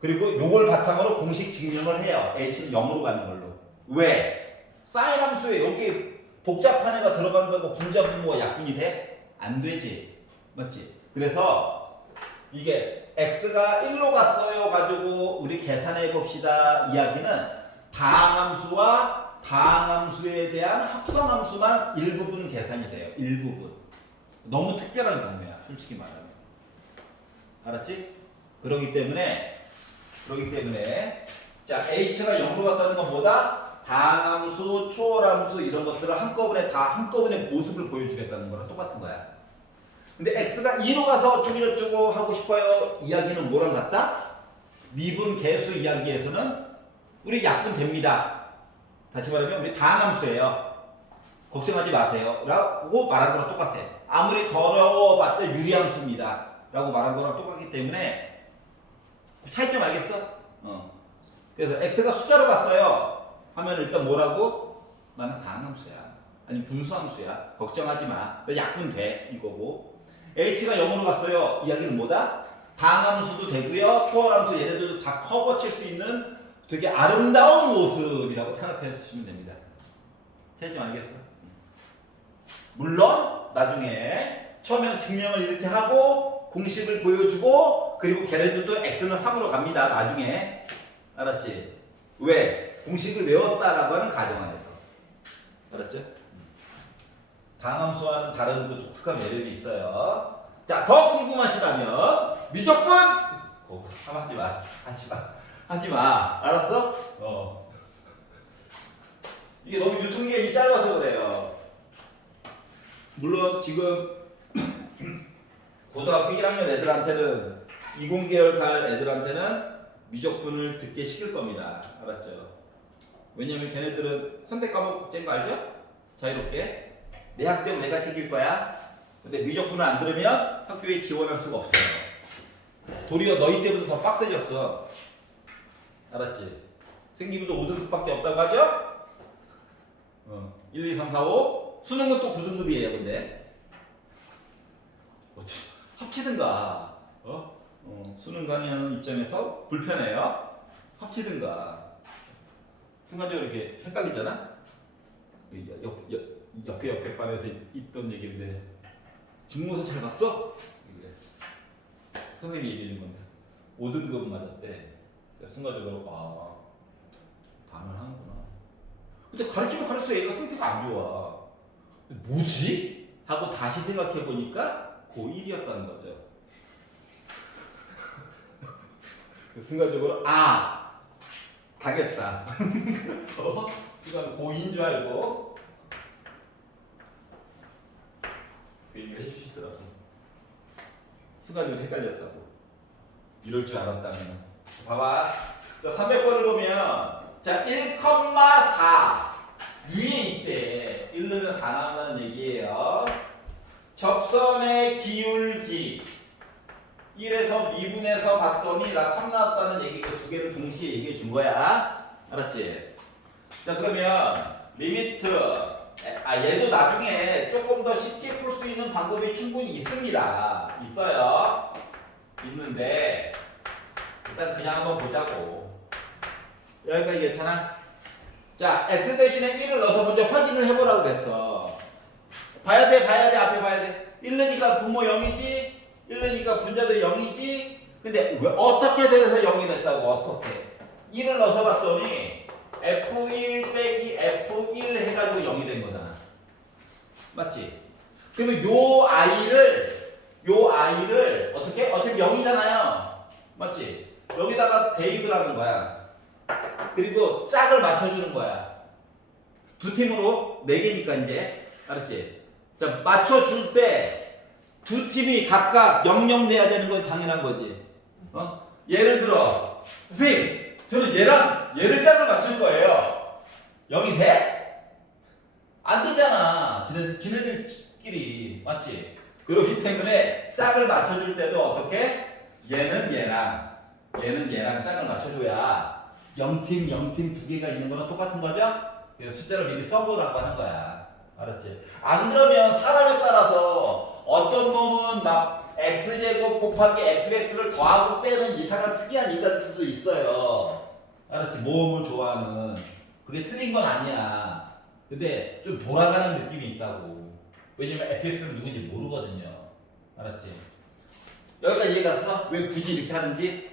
그리고 요걸 바탕으로 공식 증명을 해요. h는 0으로 가는 걸로. 왜? 사인 함수에 여기 복잡한 애가 들어간다고 분자 분모가 약분이 돼? 안 되지. 맞지? 그래서 이게 x가 1로 갔어요 가지고 우리 계산해 봅시다 이야기는 다항함수와 다항함수에 대한 합성함수만 일부분 계산이 돼요. 일부분. 너무 특별한 경우야. 솔직히 말하면. 알았지? 그러기 때문에 자 h가 0으로 갔다는 건 뭐다? 다항함수, 초월함수 이런 것들을 한꺼번에 모습을 보여주겠다는 거랑 똑같은 거야. 근데 x가 2로 가서 어쩌고저쩌고 하고 싶어요 이야기는 뭐랑 같다? 미분 계수 이야기에서는 우리 약분 됩니다. 다시 말하면 우리 다항함수예요. 걱정하지 마세요 라고 말한 거랑 똑같아. 아무리 더러워봤자 유리함수입니다 라고 말한 거랑 똑같기 때문에 차이점 알겠어? 그래서 x가 숫자로 갔어요 하면 일단 뭐라고? 나는 다항함수야. 아니 분수함수야. 걱정하지 마. 약분 돼 이거고. h가 0으로 갔어요. 이야기는 뭐다? 다항함수도 되고요. 초월함수 얘네들도 다 커버 칠 수 있는 되게 아름다운 모습이라고 생각해 주시면 됩니다. 차이점 알겠어? 물론 나중에 처음에는 증명을 이렇게 하고 공식을 보여주고 그리고 걔네들도 x는 3으로 갑니다. 나중에. 알았지? 왜? 공식을 외웠다라고 하는 가정하에서. 알았죠? 다항함수와는 다른 그 독특한 매력이 있어요. 자, 더 궁금하시다면 미적분! 하지 마. 알았어? 이게 너무 유통기한이 짧아서 그래요. 물론 지금 고등학교 1학년 애들한테는 20계열 갈 애들한테는 미적분을 듣게 시킬 겁니다. 알았죠? 왜냐면 걔네들은 선택 과목 쨘 거 알죠? 자유롭게. 내 학점 내가 챙길 거야. 근데 미적분을 안 들으면 학교에 지원할 수가 없어요. 도리어 너희 때보다 더 빡세졌어. 알았지? 생기부도 5등급밖에 없다고 하죠? 1, 2, 3, 4, 5 수능은 또 9등급이에요. 근데 합치든가 수능 강의하는 입장에서 불편해요. 합치든가. 순간적으로 이렇게 헷갈리잖아. 옆에 반에서 있던 얘기인데 중고사 잘 봤어? 선생님이 얘기해준 건데 5등급 맞았대. 순간적으로 반을 하는구나. 근데 가르치면 갈수록 얘가 상태가 안 좋아. 뭐지? 하고 다시 생각해 보니까 고1이었다는 거죠. 순간적으로 가겠다. 순간 고2인 줄 알고 그 얘기를 해주시더라고. 순간적으로 헷갈렸다고. 이럴 줄 알았다면. 봐봐. 자, 300번을 보면 자 1,4 위에 있대. 1 넣으면 4 나온다는 얘기예요. 접선의 기울기 1에서 미분해서 봤더니 나 3 나왔다는 얘기 그 두 개를 동시에 얘기해 준 거야. 알았지? 자 그러면 리미트 얘도 나중에 조금 더 쉽게 풀 수 있는 방법이 충분히 있습니다. 있어요. 있는데 일단 그냥 한번 보자고. 여기까지 괜찮아? 자 x 대신에 1을 넣어서 먼저 확인을 해보라고 그랬어. 봐야 돼 앞에 봐야 돼. 1 넣으니까 분모 0이지 1 넣으니까 분자도 0이지. 근데 왜 어떻게 돼서 0이 됐다고? 어떻게 1을 넣어서 봤더니 F1 빼기 F1 해가지고 0이 된 거잖아. 맞지? 그러면 요 아이를 어떻게? 어차피 0이잖아요. 맞지? 여기다가 대입을 하는 거야. 그리고 짝을 맞춰주는 거야. 두 팀으로 4개니까 이제. 알았지? 자, 맞춰줄 때 두 팀이 각각 0,0 돼야 되는 건 당연한 거지. 예를 들어, 선생님, 저는 얘를 짝을 맞출 거예요. 0이 돼? 안 되잖아. 지네들끼리. 맞지? 그렇기 때문에 짝을 맞춰줄 때도 어떻게? 얘는 얘랑 짝을 맞춰줘야 0팀 두 개가 있는 거랑 똑같은 거죠? 그래서 숫자를 미리 써보라고 하는 거야. 알았지? 안 그러면 사람에 따라서 어떤 놈은 막 x x제곱 곱하기 fx를 더하고 빼는 이상한 특이한 이들도 있어요. 알았지? 모험을 좋아하는. 그게 틀린 건 아니야. 근데 좀 돌아가는 느낌이 있다고. 왜냐면 fx는 누군지 모르거든요. 알았지? 여기까지 이해갔어? 왜 굳이 이렇게 하는지?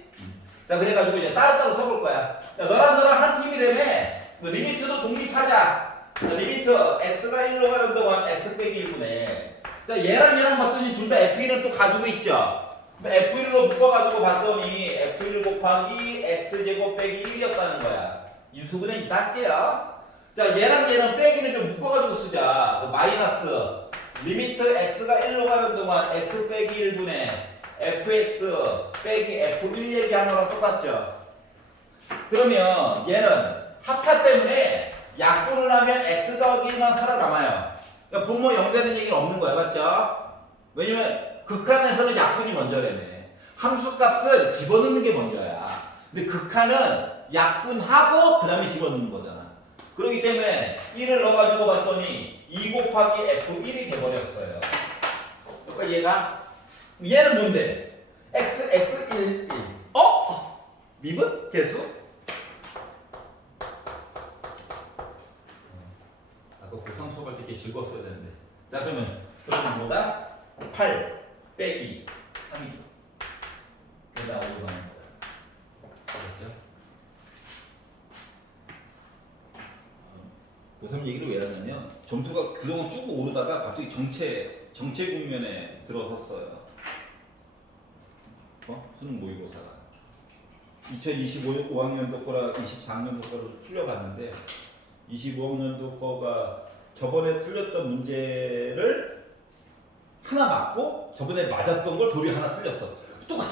자, 그래가지고 이제 따로따로 써볼 거야. 자, 너랑 한 팀이라며. 리미트도 독립하자. 자, 리미트 x가 1로 가는 동안 x 빼기 1분의. 자, 얘랑 봤더니 둘 다 f1은 또 가지고 있죠. f1로 묶어가지고 봤더니 f1 곱하기 x제곱 빼기 1이었다는 거야. 인수분해 이따 할게요. 자, 얘는 빼기를 좀 묶어가지고 쓰자. 마이너스 리미트 x가 1로 가는 동안 x 빼기 1분의 fx 빼기 f1 얘기하는 거랑 똑같죠. 그러면 얘는 합차 때문에 약분을 하면 x 더하기 1만 살아남아요. 그러니까 분모 0 되는 얘기는 없는 거야. 맞죠? 왜냐면 극한에서는 약분이 먼저라네. 함수값을 집어넣는 게 먼저야. 근데 극한은 약분하고 그 다음에 집어넣는 거잖아. 그렇기 때문에 1을 넣어가지고 봤더니 2 곱하기 f1이 돼버렸어요. 그러니까 얘는 뭔데? x, 1, 1. 미분? 개수? 아까 고상 수업할 때 이렇게 즐거웠어야 되는데. 자, 그러면 뭐다? 8 빼기 3이죠. 그러다 5로 가는 거야. 알겠죠? 고3 얘기를 왜 하냐면 점수가 그동안 쭉 오르다가 갑자기 정체 국면에 들어섰어요. 수능 모의고사가 2025학년도 거랑 24학년도 거를 풀려봤는데 25학년도 거가 저번에 틀렸던 문제를 하나 맞고 저번에 맞았던 걸 도리 하나 틀렸어. 똑같아.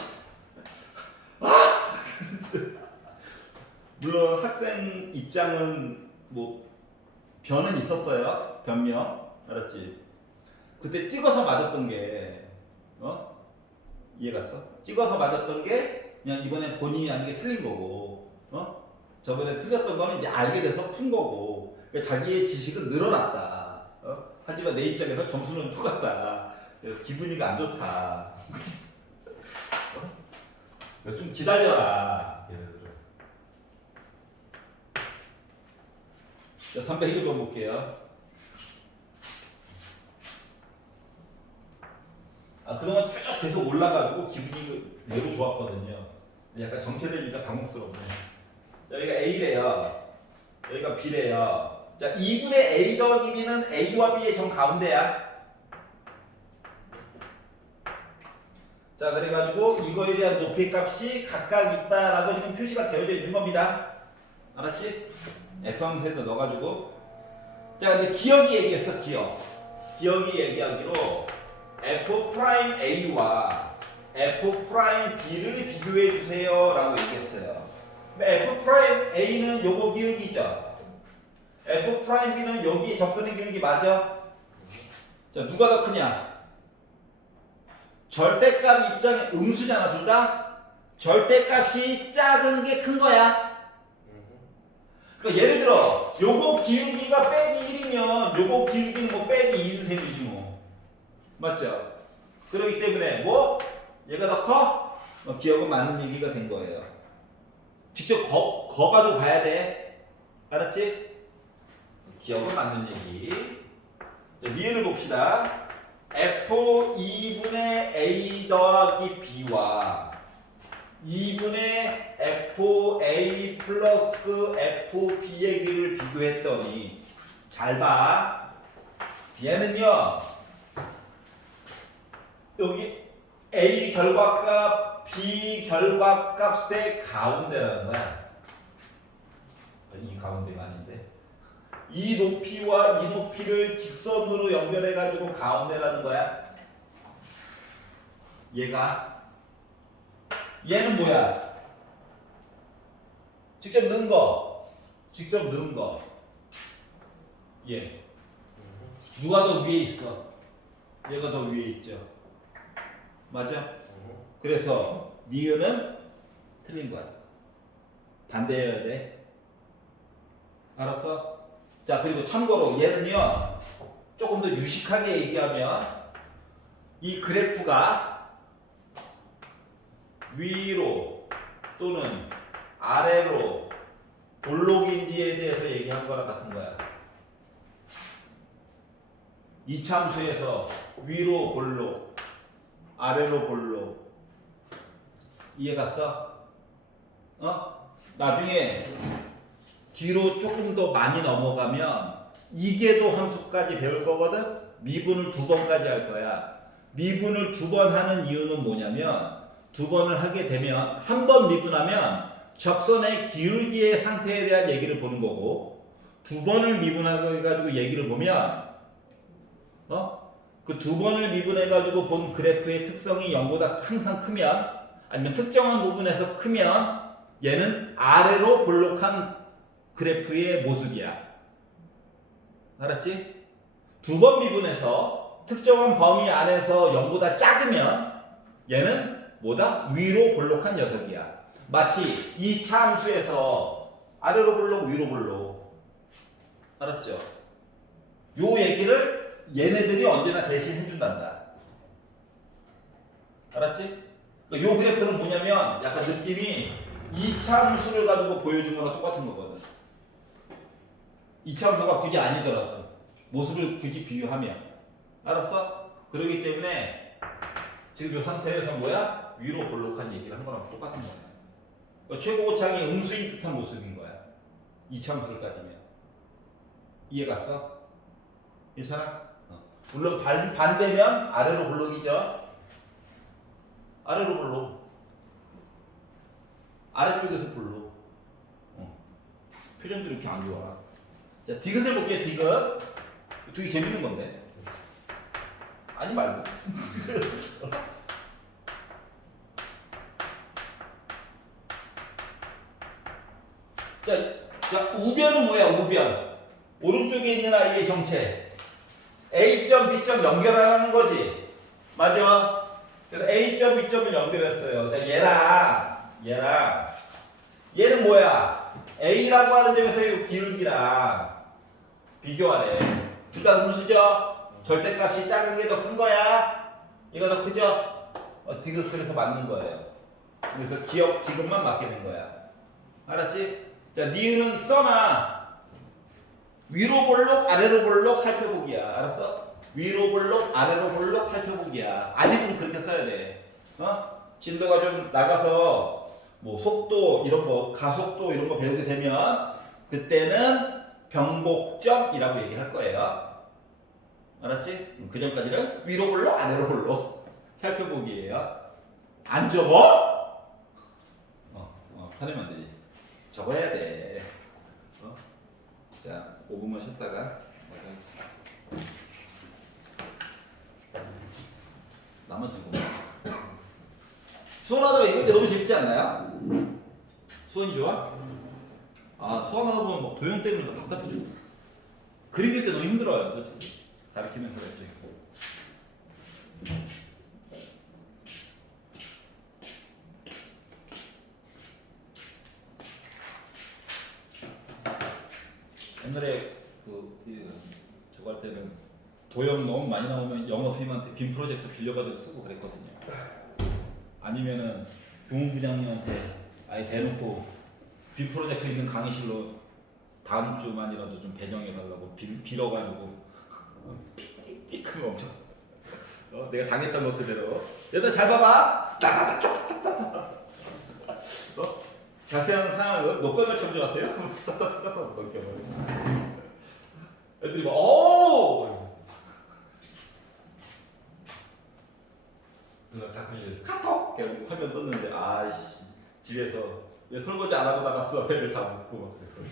물론 학생 입장은 뭐 변은 있었어요. 변명. 알았지? 그때 찍어서 맞았던 게 이해갔어? 찍어서 맞았던 게 그냥 이번에 본인이 아니게 틀린 거고 저번에 틀렸던 거는 이제 알게 돼서 푼 거고 그러니까 자기의 지식은 늘어났다. 하지만 내 입장에서 점수는 똑같다. 그래서 기분이가 안 좋다. 좀 기다려라. 자, 301번 볼게요. 그동안 쭉 계속 올라가고 기분이 매우 좋았거든요. 약간 정체되니까 당혹스럽네. 여기가 A래요. 여기가 B래요. 자, 2분의 A 더하기 B는 A와 B의 정 가운데야. 자, 그래가지고 이거에 대한 높이 값이 각각 있다라고 지금 표시가 되어져 있는 겁니다. 알았지? F 함수에다 넣어가지고. 자, 근데 기억이 얘기했어, 기억이 얘기하기로 F'A와 F'B를 비교해 주세요 라고 얘기했어요. F'A는 요거 기울기죠. F'B는 여기 접선의 기울기 맞아? 자, 누가 더 크냐? 절대값 입장에 음수잖아, 둘 다. 절대값이 작은 게 큰 거야. 그러니까 예를 들어 요거 기울기가 빼기 1이면 요거 기울기는 뭐 빼기 2인 셈이지 뭐. 맞죠? 그렇기 때문에 뭐 얘가 더 커? 기억은 맞는 얘기가 된 거예요. 직접 거 가지고 봐야 돼. 알았지? 기억은 맞는 얘기. 자, 니은을 봅시다. F2분의 A 더하기 B와 2분의 FA 플러스 FB의 길을 비교했더니 잘 봐. 얘는요. 여기 A 결과값, B 결과값의 가운데라는 거야. 이 가운데가 아닌데. 이 높이와 이 높이를 직선으로 연결해가지고 가운데라는 거야. 얘는 뭐야? 직접 넣은 거. 얘. 누가 더 위에 있어? 얘가 더 위에 있죠. 맞아? 그래서 니은은 틀린 거야. 반대해야 돼. 알았어? 자, 그리고 참고로 얘는요. 조금 더 유식하게 얘기하면 이 그래프가 위로 또는 아래로 볼록인지에 대해서 얘기한 거랑 같은 거야. 이참수에서 위로 볼록, 아래로 볼록. 이해 갔어? 나중에 뒤로 조금 더 많이 넘어가면 이계도 함수까지 배울 거거든? 미분을 2번까지 할 거야. 미분을 2번 하는 이유는 뭐냐면, 2번을 하게 되면, 한 번 미분하면 접선의 기울기의 상태에 대한 얘기를 보는 거고, 2번을 미분해가지고 얘기를 보면, 그 2번을 미분해가지고 본 그래프의 특성이 0보다 항상 크면, 아니면 특정한 부분에서 크면, 얘는 아래로 볼록한 그래프의 모습이야. 알았지? 2번 미분해서 특정한 범위 안에서 0보다 작으면 얘는 뭐다? 위로 볼록한 녀석이야. 마치 이 차 함수에서 아래로 볼록, 위로 볼록. 알았죠? 요 얘기를 얘네들이 언제나 대신 해준단다. 알았지? 그러니까 요 그래프는 뭐냐면 약간 느낌이 2차 함수를 가지고 보여준 거랑 똑같은 거거든. 2차 함수가 굳이 아니더라도 모습을 굳이 비유하면. 알았어? 그러기 때문에 지금 이 상태에서 뭐야? 위로 볼록한 얘기를 한 거랑 똑같은 거야. 그러니까 최고고창이 음수인 듯한 모습인 거야. 2차 함수를 따지면. 이해 갔어? 괜찮아? 물론 반대면 아래로 볼록이죠. 아래로 볼록. 아래쪽에서 볼록. 표정도 이렇게 안 좋아. 자, 디귿을 볼게요. 디귿. 되게 재밌는 건데. 아니 말고. 자, 우변은 뭐야? 우변. 오른쪽에 있는 아이의 정체. A점, B점 연결하라는 거지. 맞아? 그래서 A점, B점을 연결했어요. 자, 얘는 뭐야? A라고 하는 점에서의 기울기랑 비교하래. 둘 다 음수죠? 절대값이 작은 게 더 큰 거야? 이거 더 크죠? 디귿 그래서 맞는 거예요. 그래서 디귿만 맞게 된 거야. 알았지? 자, 니은은 써놔. 위로 볼록, 아래로 볼록 살펴보기야. 알았어? 위로 볼록, 아래로 볼록 살펴보기야. 아직은 그렇게 써야 돼. 진도가 좀 나가서 뭐 속도 이런 거, 가속도 이런 거 배우게 되면 그때는 변곡점이라고 얘기할 거예요. 알았지? 그 전까지는 위로 볼록, 아래로 볼록 살펴보기예요. 안 적어? 화내면 안 되지. 적어야 돼. 자, 5분만 쉬었다가 하겠습니다. 나머지 부분. 수원하다가 이거 너무 재밌지 않나요? 수원이 좋아? 수원하다 보면 막 도형 때문에 막 답답해 죽고. 그리길 때 너무 힘들어요, 솔직히. 가르치면 그랬지. 옛날에 저거 할 때는 도형 너무 많이 나오면 영어 선생님한테 빔 프로젝터 빌려가지고 쓰고 그랬거든요. 아니면은 교무부장님한테 아예 대놓고 빔 프로젝터 있는 강의실로 다음 주만이라도 좀 배정해달라고 빌어가지고 삑삑삑 하면 엄청 내가 당했던 거 그대로. 얘들 잘 봐봐. 자세한 상황은 녹광을 참조하세요. 애들이 막 오. 그래서 가끔씩 카톡 해가지고 화면 떴는데 아이씨 집에서 왜 설거지 안 하고 나갔어? 애들 다 묻고 막 그랬거든.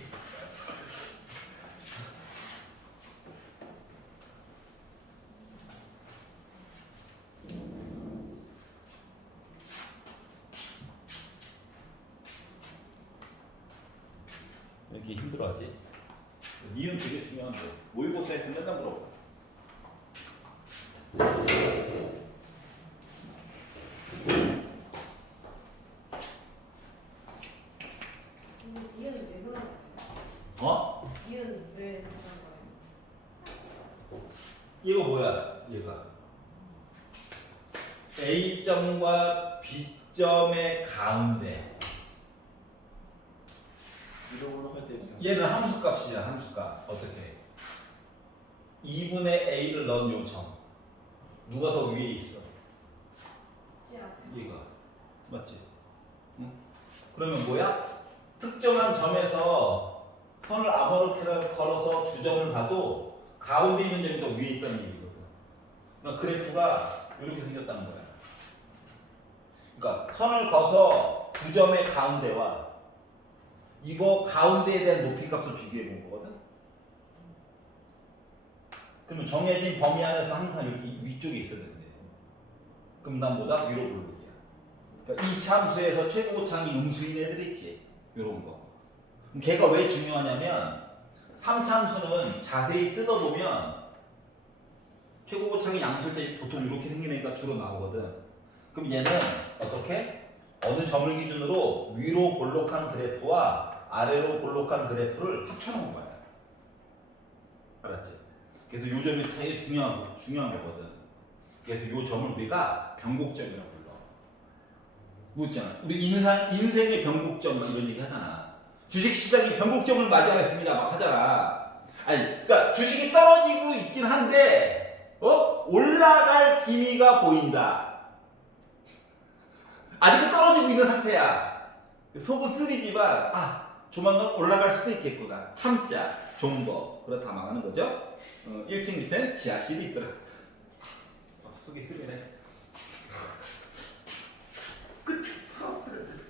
왜 이렇게 힘들어하지? 니은 되게 중요한데 모의고사에서 맨날 물어봐. 이해는 왜 그런 거예요? 이해는 왜 그런 거예요? 얘가 뭐야? 얘가 A점과 B 극점의 가운데. 위로 올라갈 때 그냥 얘는 함수값이야, 함수값. 어떻게? 2분의 a를 넣은 요점. 누가 더 위에 있어? 제 앞에. 얘가. 맞지? 응? 그러면 뭐야? 특정한 점에서 선을 아무렇게나 걸어서 주점을 봐도 가운데 있는 점이 더 위에 있다는 얘기거든. 그러니까 그래프가 이렇게 생겼다는 거야. 그러니까 선을 그어서 두 점의 가운데와 이거 가운데에 대한 높이 값을 비교해 본 거거든. 그러면 정해진 범위 안에서 항상 이렇게 위쪽에 있어야 된대요. 그럼 난 뭐다? 위로 볼록이야. 그러니까 이 참수에서 최고차항이 음수인 애들 있지. 요런 거. 그럼 걔가 왜 중요하냐면 3참수는 자세히 뜯어보면 최고차항이 양수일 때 보통 이렇게 생기는 애가 주로 나오거든. 그럼 얘는 어떻게? 어느 점을 기준으로 위로 볼록한 그래프와 아래로 볼록한 그래프를 합쳐놓은 거야. 알았지? 그래서 요 점이 되게 중요한 거거든. 그래서 요 점을 우리가 변곡점이라고 불러. 뭐 있잖아. 우리 인생의 변곡점 막 이런 얘기 하잖아. 주식시장이 변곡점을 맞이하겠습니다 막 하잖아. 아니, 그러니까 주식이 떨어지고 있긴 한데, 올라갈 기미가 보인다. 아직은 떨어지고 있는 상태야. 속은 쓰리지만, 조만간 올라갈 수도 있겠구나. 참자, 존버. 그렇다 망하는 거죠. 1층 밑에는 지하실이 있더라. 속이 쓰리네. 끝. 플러스를 했어.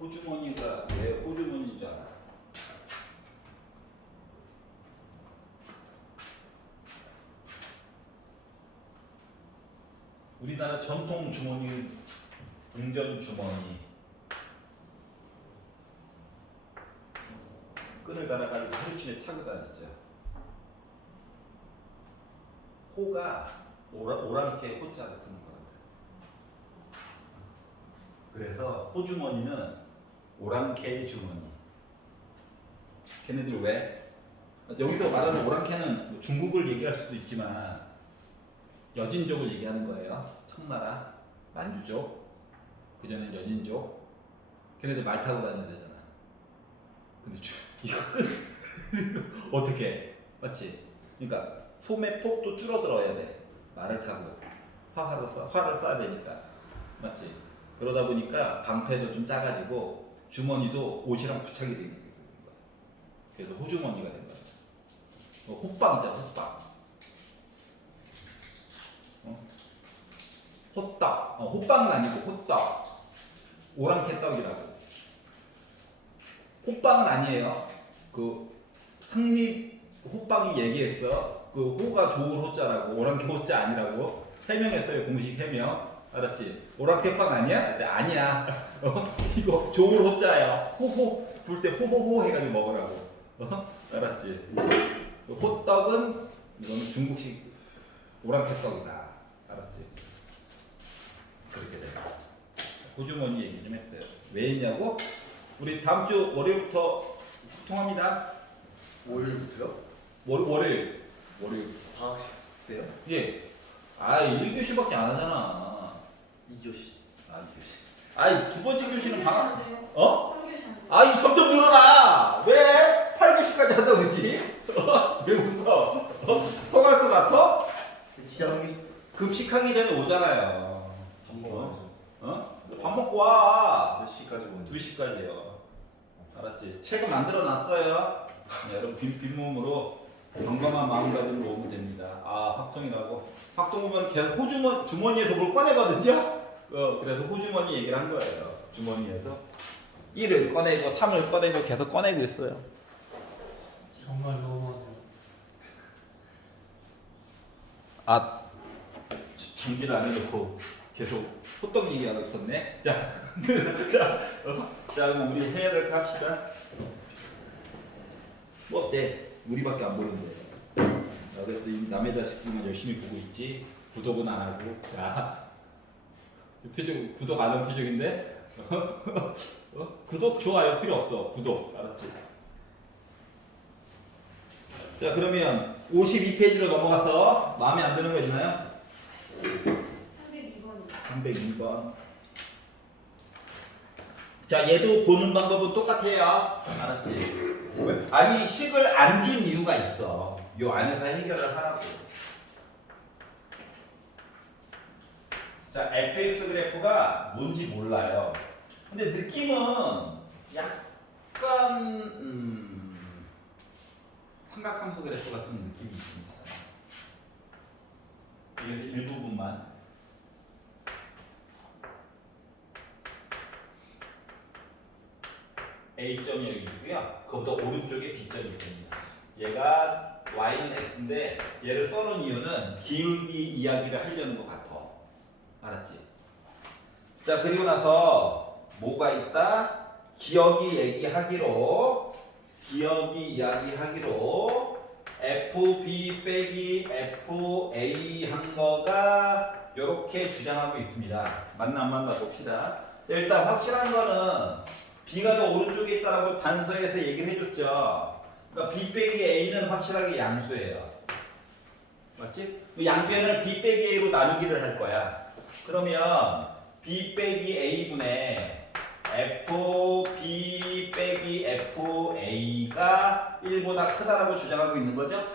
호주머니가 왜 호주머니인 줄 알아? 우리나라 전통 주머니, 동전 주머니. 끈을 달아가지고 허리춤에 차고 다니죠. 호가 오랑캐 호자가 쓰는 거예요. 그래서 호주머니는 오랑캐의 주머니. 걔네들 왜? 여기서 말하는 오랑캐는 뭐 중국을 얘기할 수도 있지만 여진족을 얘기하는 거예요. 청나라, 만주족, 그전엔 여진족. 걔네들 말 타고 다녀야 되잖아. 근데 이거 끝 어떻게 해? 맞지? 그러니까 소매 폭도 줄어들어야 돼. 말을 타고 화를 쏴야 되니까. 맞지? 그러다 보니까 방패도 좀 작아지고 주머니도 옷이랑 부착이 되는 거야. 그래서 호주머니가 된 거야. 호빵이잖아, 호빵. 호떡. 호빵은 아니고 호떡. 오랑캐 떡이라고. 호빵은 아니에요. 그 상립 호빵이 얘기했어. 그 호가 좋은 호자라고, 오랑캐 호자 아니라고 해명했어요. 공식 해명. 알았지? 오랑캐 빵 아니야? 근데 아니야. 이거 좋은 호자야. 호호 불 때 호호호 해가지고 먹으라고. 알았지? 호떡은 이건 중국식 오랑캐 떡이다. 알았지? 그렇게 돼. 호주머니 얘기 좀 했어요. 왜 했냐고? 우리 다음 주 월요일부터 통합니다. 월요일부터요? 월요일. 방학식 때요? 예. 1교시밖에 안 하잖아. 2교시. 2교시. 두 번째 교시는 방학. 어? 3교시 안 돼요. 점점 늘어나. 왜? 8교시까지 한다고 그러지? 왜 웃어? 통할 것 같아? 지장이 급식하기 전에 오잖아요. 밥 먹어야죠. 밥 먹고 와. 몇 시까지 오는지. 2시까지요. 알았지? 책은 만들어 놨어요. 여러분 빈몸으로 건강한 마음가짐으로 오면 됩니다. 확통이라고. 확통 오면 계속 주머니에서 뭘 꺼내거든요. 그래서 호주머니 얘기를 한 거예요. 주머니에서 1을 꺼내고 3을 꺼내고 계속 꺼내고 있어요. 정말 너무하네요. 정지를 안 해놓고 계속 호떡 얘기하고 있었네. 자, 그럼 우리 해야 될 거 합시다. 뭐 어때? 우리밖에 안 보는데. 그래도 남의 자식들만 열심히 보고 있지. 구독은 안 하고. 자, 표정 구독 안 한 표정인데. 구독 좋아요 필요 없어. 구독 알았지? 자, 그러면 52페이지로 넘어가서 마음에 안 드는 거 있나요? 302번이요. 302번. 자, 얘도 보는 방법은 똑같아요. 알았지? 왜? 이 식을 안 준 이유가 있어. 요 안에서 해결을 하라고. 자, fx 그래프가 뭔지 몰라요. 근데 느낌은 약간 삼각함수 그래프 같은 느낌이 좀 있어요. 여기서 일부분만. A점이 여기 있고요. 그보다 오른쪽에 B점이 있습니다. 얘가 Y는 X인데 얘를 써놓은 이유는 기울기 이야기를 하려는 것 같아. 알았지? 자, 그리고 나서 뭐가 있다? 기억이 이야기하기로 FB 빼기 FA 한 거가 이렇게 주장하고 있습니다. 맞나 안 맞나 봅시다. 일단 확실한 거는 B가 더 오른쪽에 있다라고 단서에서 얘기를 해줬죠. 그러니까 B 빼기 A는 확실하게 양수예요. 맞지? 그 양변을 B 빼기 A로 나누기를 할 거야. 그러면 B 빼기 A분의 FB 빼기 FA가 1보다 크다라고 주장하고 있는 거죠?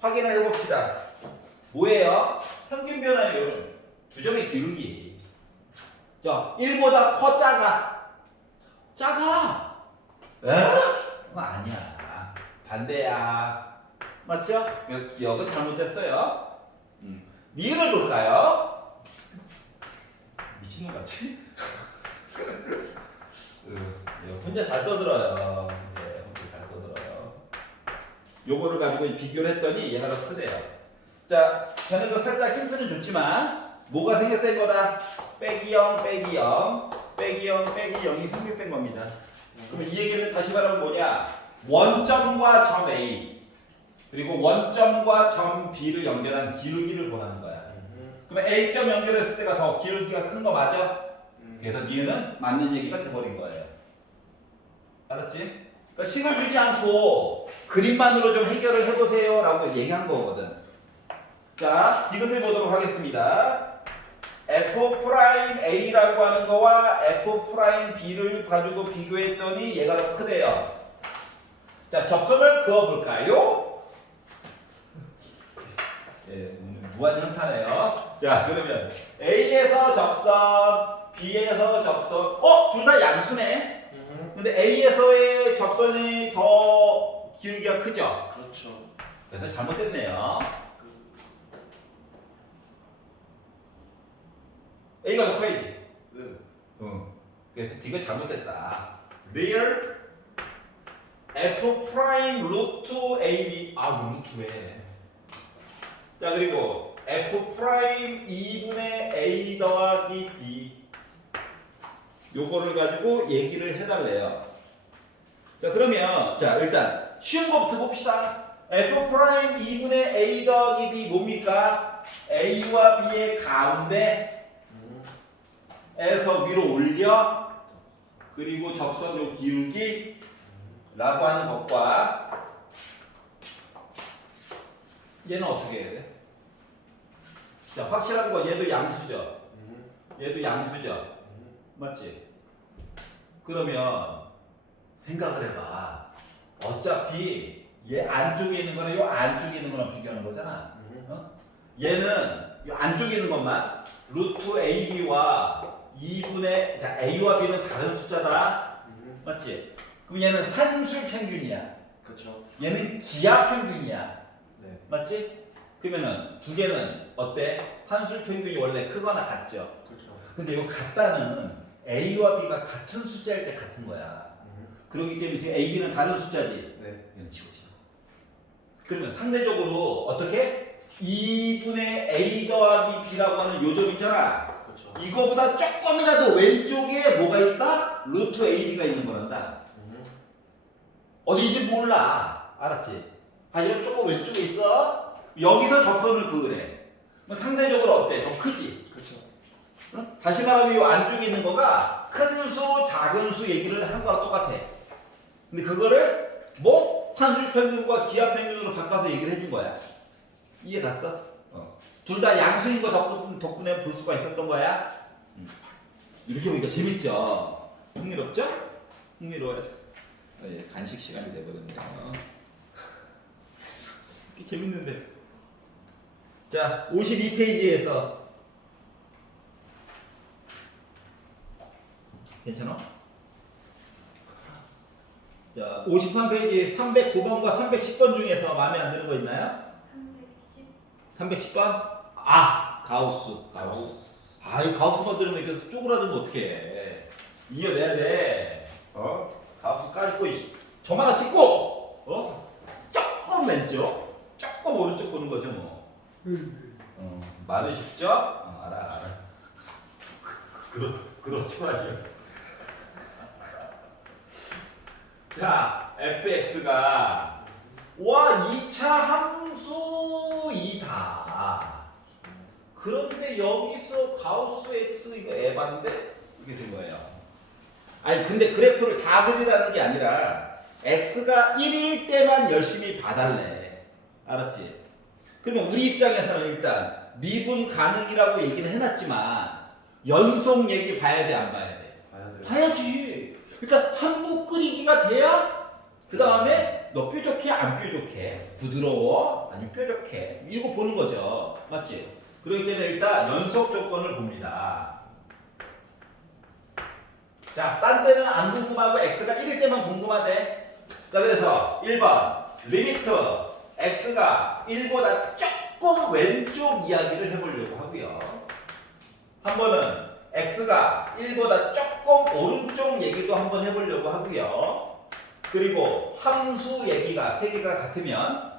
확인을 해봅시다. 뭐예요? 평균 변화율, 주점의 기울기. 자, 1보다 커 작아? 작아. 에? 그거 아니야. 반대야. 맞죠? 그래서 기억은 잘못됐어요. 니은을 볼까요? 미친놈 같지? 혼자 잘 떠들어요. 예, 혼자 잘 떠들어요. 요거를 가지고 비교를 했더니 얘가 더 크대요. 자, 전에도 살짝 힌트는 줬지만 뭐가 생겼던 거다? 빼기 0, 빼기 0, 빼기 0, 빼기 0이 생겼던 겁니다. 그러면 이 얘기는 다시 말하면 뭐냐? 원점과 점 A 그리고 원점과 점 B를 연결한 기울기를 보라는 거야. 그러면 A점 연결했을 때가 더 기울기가 큰 거 맞아? 그래서 니은은 맞는 얘기가 돼버린 거예요. 알았지? 그러니까 식을 주지 않고 그림만으로 좀 해결을 해보세요 라고 얘기한 거거든. 자, 디귿을 보도록 하겠습니다. F'A라고 하는 거와 F'B를 가지고 비교했더니 얘가 더 크대요. 자, 접선을 그어볼까요? 예, 무한 현타네요. 자, 그러면 A에서 접선, B에서 접선, 둘 다 양수네? 근데 A에서의 접선이 더 기울기가 크죠? 그렇죠. 그래서 잘못됐네요. A가 더 커야지. 응. 그래서 D가 잘못됐다. Real F 프라임 루트 AB 루트 왜? 자, 그리고 F 프라임 2분의 A 더하기 B 요거를 가지고 얘기를 해달래요. 자, 그러면 자 일단 쉬운 거부터 봅시다. F 프라임 2분의 A 더하기 B 뭡니까? A와 B의 가운데 에서 위로 올려 그리고 접선요 기울기 라고 하는 것과 얘는 어떻게 해야 돼? 자, 확실한 거 얘도 양수죠. 얘도 양수죠. 맞지? 그러면 생각을 해봐. 어차피 얘 안쪽에 있는 거랑 요 안쪽에 있는 거랑 비교하는 거잖아. 얘는 요 안쪽에 있는 것만 루트 AB와 2분의 자 A와 B는 다른 숫자다. 맞지? 그럼 얘는 산술 평균이야. 그렇죠. 얘는 기하 평균이야. 네. 맞지? 그러면은 두 개는 어때? 산술 평균이 원래 크거나 같죠. 그렇죠. 근데 이거 같다는 A와 B가 같은 숫자일 때 같은 거야. 그렇기 때문에 지금 A, B는 다른 숫자지. 네. 얘는 지워지는 거. 그러면 상대적으로 어떻게? 2분의 A 더하기 B라고 하는 요점 있잖아. 그렇죠. 이거보다 조금이라도 왼쪽에 뭐가 있다? 루트 AB가 있는 거란다. 어디인지 몰라. 알았지? 하지만 조금 왼쪽에 있어. 여기서 접선을 그으래. 상대적으로 어때? 더 크지? 그렇죠. 응? 다시 말하면 이 안쪽에 있는 거가 큰 수, 작은 수 얘기를 한 거랑 똑같아. 근데 그거를 뭐 산술 평균과 기하 평균으로 바꿔서 얘기를 해준 거야. 이해 갔어? 둘 다 양수인 거 덕분에 볼 수가 있었던 거야. 이렇게 보니까 재밌죠? 흥미롭죠? 흥미로워요. 예, 간식 시간이 돼버렸네요. 이게 재밌는데. 자, 52페이지에서 괜찮아? 자, 53페이지 309번과 310번 중에서 마음에 안 드는 거 있나요? 310. 310번? 가우스. 이 가우스만 들으면 이렇게 쪼그라들면 어떡해. 이겨내야 돼. 가우스 까짓고, 점 하나 찍고, 조금 왼쪽, 조금 오른쪽 보는 거죠, 뭐. 말은 쉽죠? 알아. 그렇죠, 하죠. 자, fx가 2차 함수이다. 그런데 여기서 가우스 x 이거 에반데 이게 된 거예요. 아니 근데 그래프를 다 그리라는 게 아니라 x가 1일 때만 열심히 봐달래. 알았지? 그러면 우리 입장에서는 일단 미분 가능이라고 얘기는 해놨지만 연속 얘기 봐야 돼, 안 봐야 돼? 봐야지. 일단 한부 끓이기가 돼야 그 다음에 너 뾰족해 안 뾰족해, 부드러워 아니면 뾰족해, 이거 보는 거죠. 맞지? 그렇기 때문에 일단 연속 조건을 봅니다. 자, 딴 때는 안 궁금하고 x가 1일 때만 궁금하대. 자, 그래서 1번 리미트 x가 1보다 조금 왼쪽 이야기를 해보려고 하고요. 한 번은 x가 1보다 조금 오른쪽 얘기도 한번 해보려고 하고요. 그리고 함수 얘기가 3개가 같으면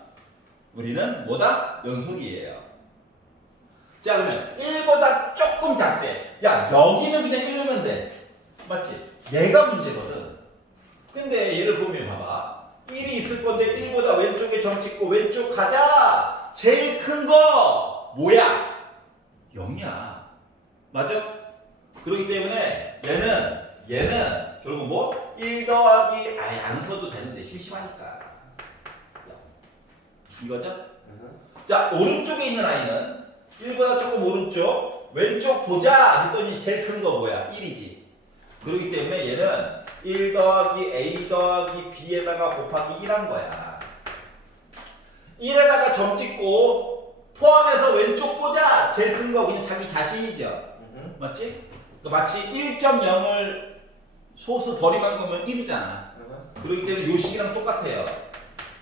우리는 뭐다? 연속이에요. 자, 그러면 1보다 조금 작대. 야, 여기는 그냥 1넣으면 돼. 맞지? 얘가 문제거든. 근데 얘를 보면 봐봐. 1이 있을 건데 1보다 왼쪽에 점 찍고 왼쪽 가자. 제일 큰 거 뭐야? 0이야. 맞아? 그렇기 때문에 얘는 결국 뭐? 1 더하기 아예 안 써도 되는데 심심하니까. 이거죠? 자, 오른쪽에 있는 아이는 1보다 조금 오른쪽, 왼쪽 보자 했더니 제일 큰 거 뭐야? 1이지. 그렇기 때문에 얘는 1 더하기 a 더하기 b에다가 곱하기 1한 거야. 1에다가 점 찍고 포함해서 왼쪽 보자. 제일 큰 거 그냥 자기 자신이죠. 맞지? 마치 1.0을 소수 버림한 거면 1이잖아. 그렇기 때문에 요 식이랑 똑같아요.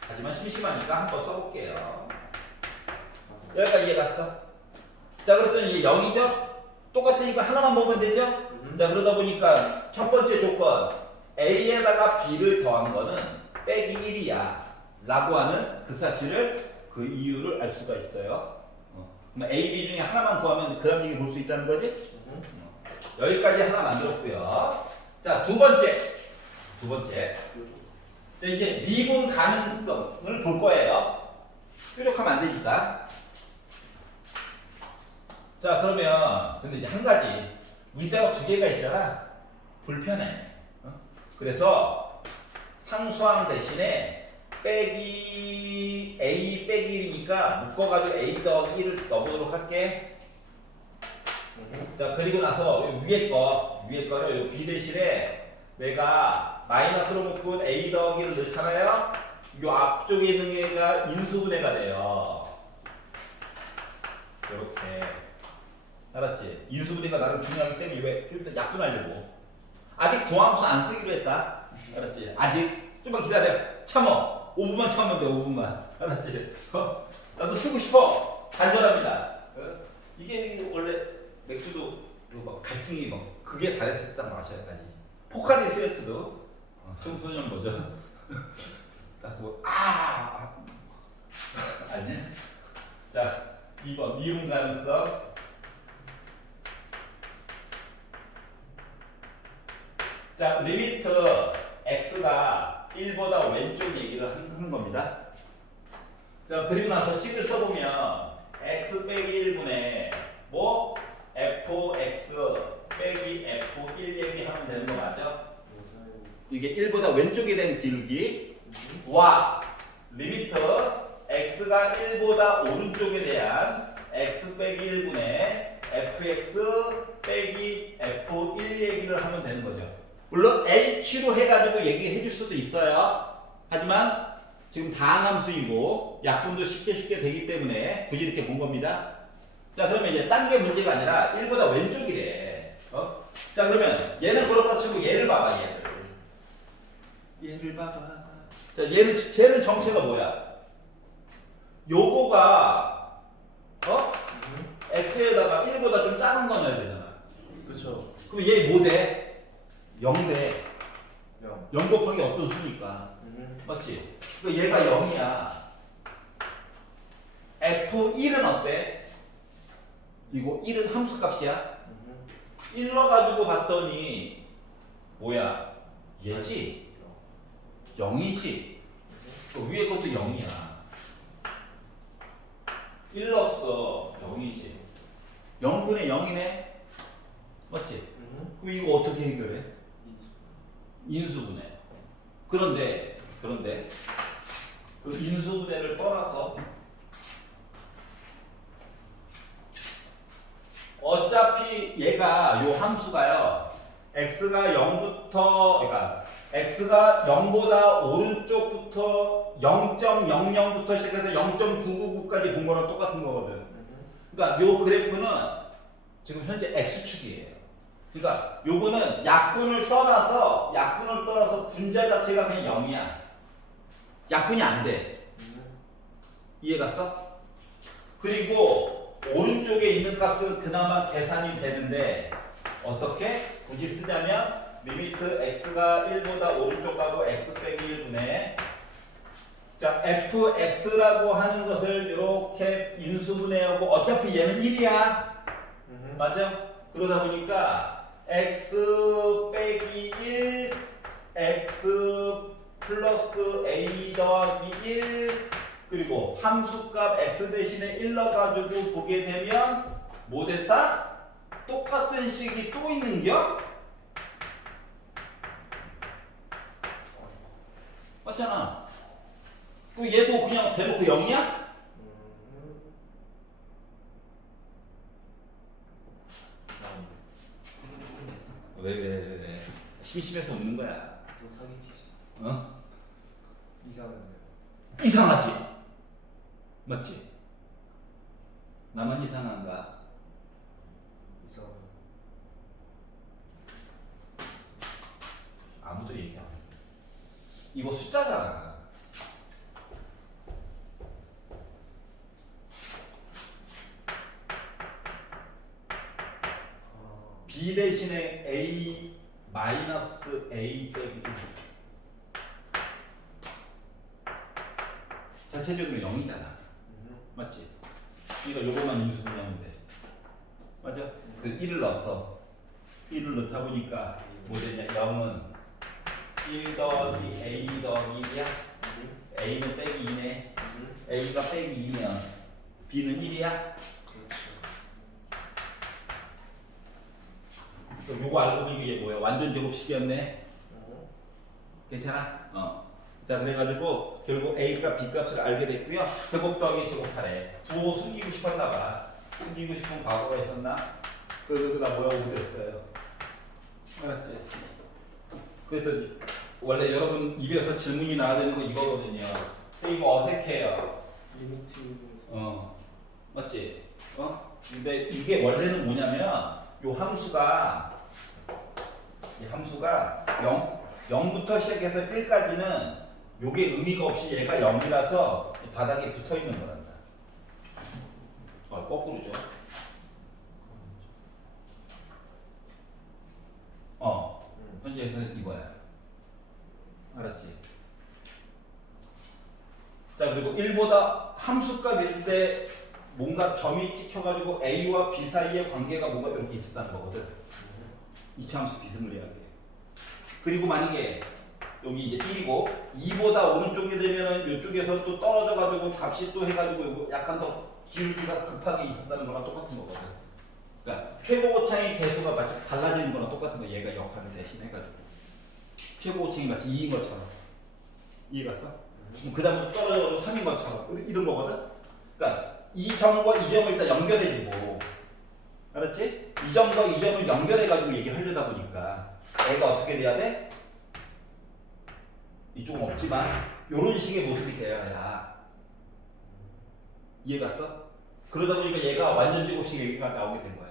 하지만 심심하니까 한번 써볼게요. 여기까지 이해갔어? 자, 그랬더니 이게 0이죠? 똑같으니까 하나만 보면 되죠? 자, 그러다 보니까 첫 번째 조건 A에다가 B를 더한 거는 빼기 1이야 라고 하는 그 사실을, 그 이유를 알 수가 있어요. 그럼 A, B 중에 하나만 구하면 그 다음 얘기 볼 수 있다는 거지? 여기까지 하나 만들었고요. 자, 두 번째. 자, 이제 미분 가능성을 볼 거예요. 뾰족하면 안 되니까. 자, 그러면 근데 이제 한 가지 문자가 2개가 있잖아. 불편해. 그래서 상수항 대신에 빼기 a 빼기 1이니까 묶어가지고 a 더하기 1을 넣어보도록 할게. 자, 그리고 나서 위에 거를 b 대신에 내가 마이너스로 묶은 a 더하기를 넣잖아요. 요 앞쪽에 있는 게가 인수분해가 돼요. 이렇게. 알았지? 인수분해가 나름 중요하기 때문에 왜 좀 이따 약분하려고. 아직 도함수 안 쓰기로 했다. 알았지? 아직 좀만 기다려. 참어. 5분만 참으면 돼. 5분만. 알았지? 나도 쓰고 싶어. 간절합니다. 이게 원래 맥주도 막 갈증이 막 그게 다 됐을 때 마셔야지. 포카리 스웨트도 청소년 버전. 딱 뭐 아니. 자, 2번 미분 가능성. 자, 리미트 x가 1보다 왼쪽 얘기를 하는 겁니다. 자, 그리고 나서 식을 써보면 x 빼기 1분의 뭐 fx 빼기 f1 얘기하면 되는 거 맞죠? 이게 1보다 왼쪽에 대한 기울기와 리미트 x가 1보다 오른쪽에 대한 x 빼기 1분의 fx 빼기 f1 얘기를 하면 되는 거죠. 물론 h로 해가지고 얘기해 줄 수도 있어요. 하지만 지금 다항함수이고 약분도 쉽게 되기 때문에 굳이 이렇게 본 겁니다. 자, 그러면 이제 딴 게 문제가 아니라 1보다 왼쪽이래. 자, 그러면 얘는 그렇다 치고 얘를 봐봐. 얘를 봐봐. 자, 쟤는 정체가 뭐야? 요거가 x에다가 1보다 좀 작은 거 넣어야 되잖아. 그렇죠. 그럼 얘 뭐 돼? 0대 0. 0 곱하기 어떤 수니까. 맞지? 그러니까 얘가 0이야. f1은 어때? 이거 1은 함수값이야. 1 넣어가지고 봤더니 뭐야? 얘지? 0이지? 그 위에 것도 0이야. 1 넣었어. 0이지. 0분의 0이네? 맞지? 그럼 이거 어떻게 해결해? 인수분해. 그런데 그 인수분해를 떠나서 어차피 얘가 요 함수가요. x가 0부터 그러니까 x가 0보다 오른쪽부터 0.00부터 시작해서 0.999까지 본 거랑 똑같은 거거든. 그러니까 요 그래프는 지금 현재 x축이에요. 그러니까 요거는 약분을 떠나서 분자 자체가 그냥 0이야. 약분이 안 돼. 이해갔어? 그리고 오른쪽에 있는 값은 그나마 계산이 되는데 어떻게? 굳이 쓰자면 리미트 x가 1보다 오른쪽 가고 x 빼기 1분의 자 fx라고 하는 것을 이렇게 인수분해하고 어차피 얘는 1이야. 맞아? 그러다 보니까 x 빼기 1 x 플러스 a 더하기 1 그리고 함수값 x 대신에 1 넣어가지고 보게 되면 뭐 됐다? 똑같은 식이 또 있는겨? 맞잖아. 그 얘도 그냥 대놓고 0이야? 왜 심심해서 웃는 거야? 또 사기치시. 어? 이상한데요. 이상하지? 맞지? 나만 이상한가? 이상해요. 아무도 얘기 안 해. 이거 숫자잖아. b 대신에 a 마이너스 a 빼기 1 자체적으로 0이잖아. 맞지? 그러니까 요거만 인수분해하면 돼. 맞아? 그 1을 넣었어. 1을 넣다 보니까 뭐 되냐? 0은 1 더하기 a 더하기 1이야. a는 빼기 2네. a가 빼기 2면 b는 1이야. 요거 알고 보니 이게 뭐야? 완전 제곱식이었네. 괜찮아? 자 그래가지고 결국 a값 b값을 알게 됐고요. 제곱 더하기 제곱하래. 부호 숨기고 싶었나 봐. 숨기고 싶은 과거가 있었나? 그래서 나 뭐라고 그랬어요? 알았지? 그랬더니 원래 여러분 입에서 질문이 나와야 되는 거 이거거든요. 근데 이거 어색해요. 리미트. 맞지? 근데 이게 원래는 뭐냐면 요 함수가 이 함수가 0부터 시작해서 1까지는 요게 의미가 없이 얘가 0이라서 바닥에 붙어 있는 거란다. 거꾸로죠. 현재에서는 이거야. 알았지? 자 그리고 1보다 함수값일 때 뭔가 점이 찍혀가지고 a와 b 사이의 관계가 뭔가 이렇게 있었다는 거거든. 이차함수 비스무리하게. 그리고 만약에 여기 이제 1이고 2보다 오른쪽에 되면은 이쪽에서 또 떨어져가지고 값이 또 해가지고 이거 약간 더 기울기가 급하게 있었다는 거랑 똑같은 거거든. 그러니까 최고고창의 개수가 마치 달라지는 거랑 똑같은 거. 얘가 역할을 대신 해가지고 최고고창이 마치 2인 것처럼. 이해갔어? 그 다음부터 떨어져가지고 3인 것처럼 이런 거거든. 그러니까 이 점과 이 점을 일단 연결해주고, 알았지? 이 점과 이 점을 연결해가지고 얘기를 하려다 보니까 애가 어떻게 돼야 돼? 이쪽은 없지만 이런 식의 모습이 돼야. 이해갔어? 그러다 보니까 얘가 완전 제곱식 얘기가 나오게 된 거야.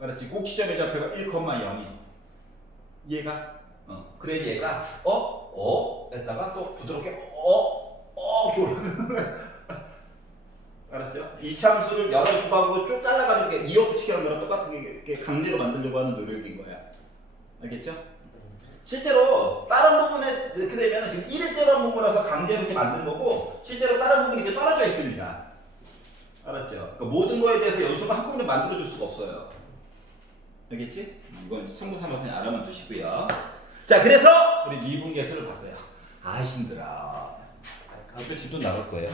알았지? 꼭지점의 좌표가 1,0이. 이해가? 그래 얘가 했다가 또 부드럽게 이렇게 올라가는 거야. 알았죠? 이차함수를 여러 조각으로 쭉 잘라가지고 이어붙이게 하는 거랑 똑같은 게 이렇게 강제로 만들려고 하는 노력인 거야. 알겠죠? 실제로 다른 부분에 이렇게 되면 지금 1일 때만 부분에서 강제로 이렇게 만든 거고 실제로 다른 부분이 이렇게 떨어져 있습니다. 알았죠? 그러니까 모든 거에 대해서 연습을 한꺼번에 만들어 줄 수가 없어요. 알겠지? 이건 참고 삼아서 알아만 두시고요. 자, 그래서 우리 미분계수를 봤어요. 힘들어. 집도 나갈 거예요.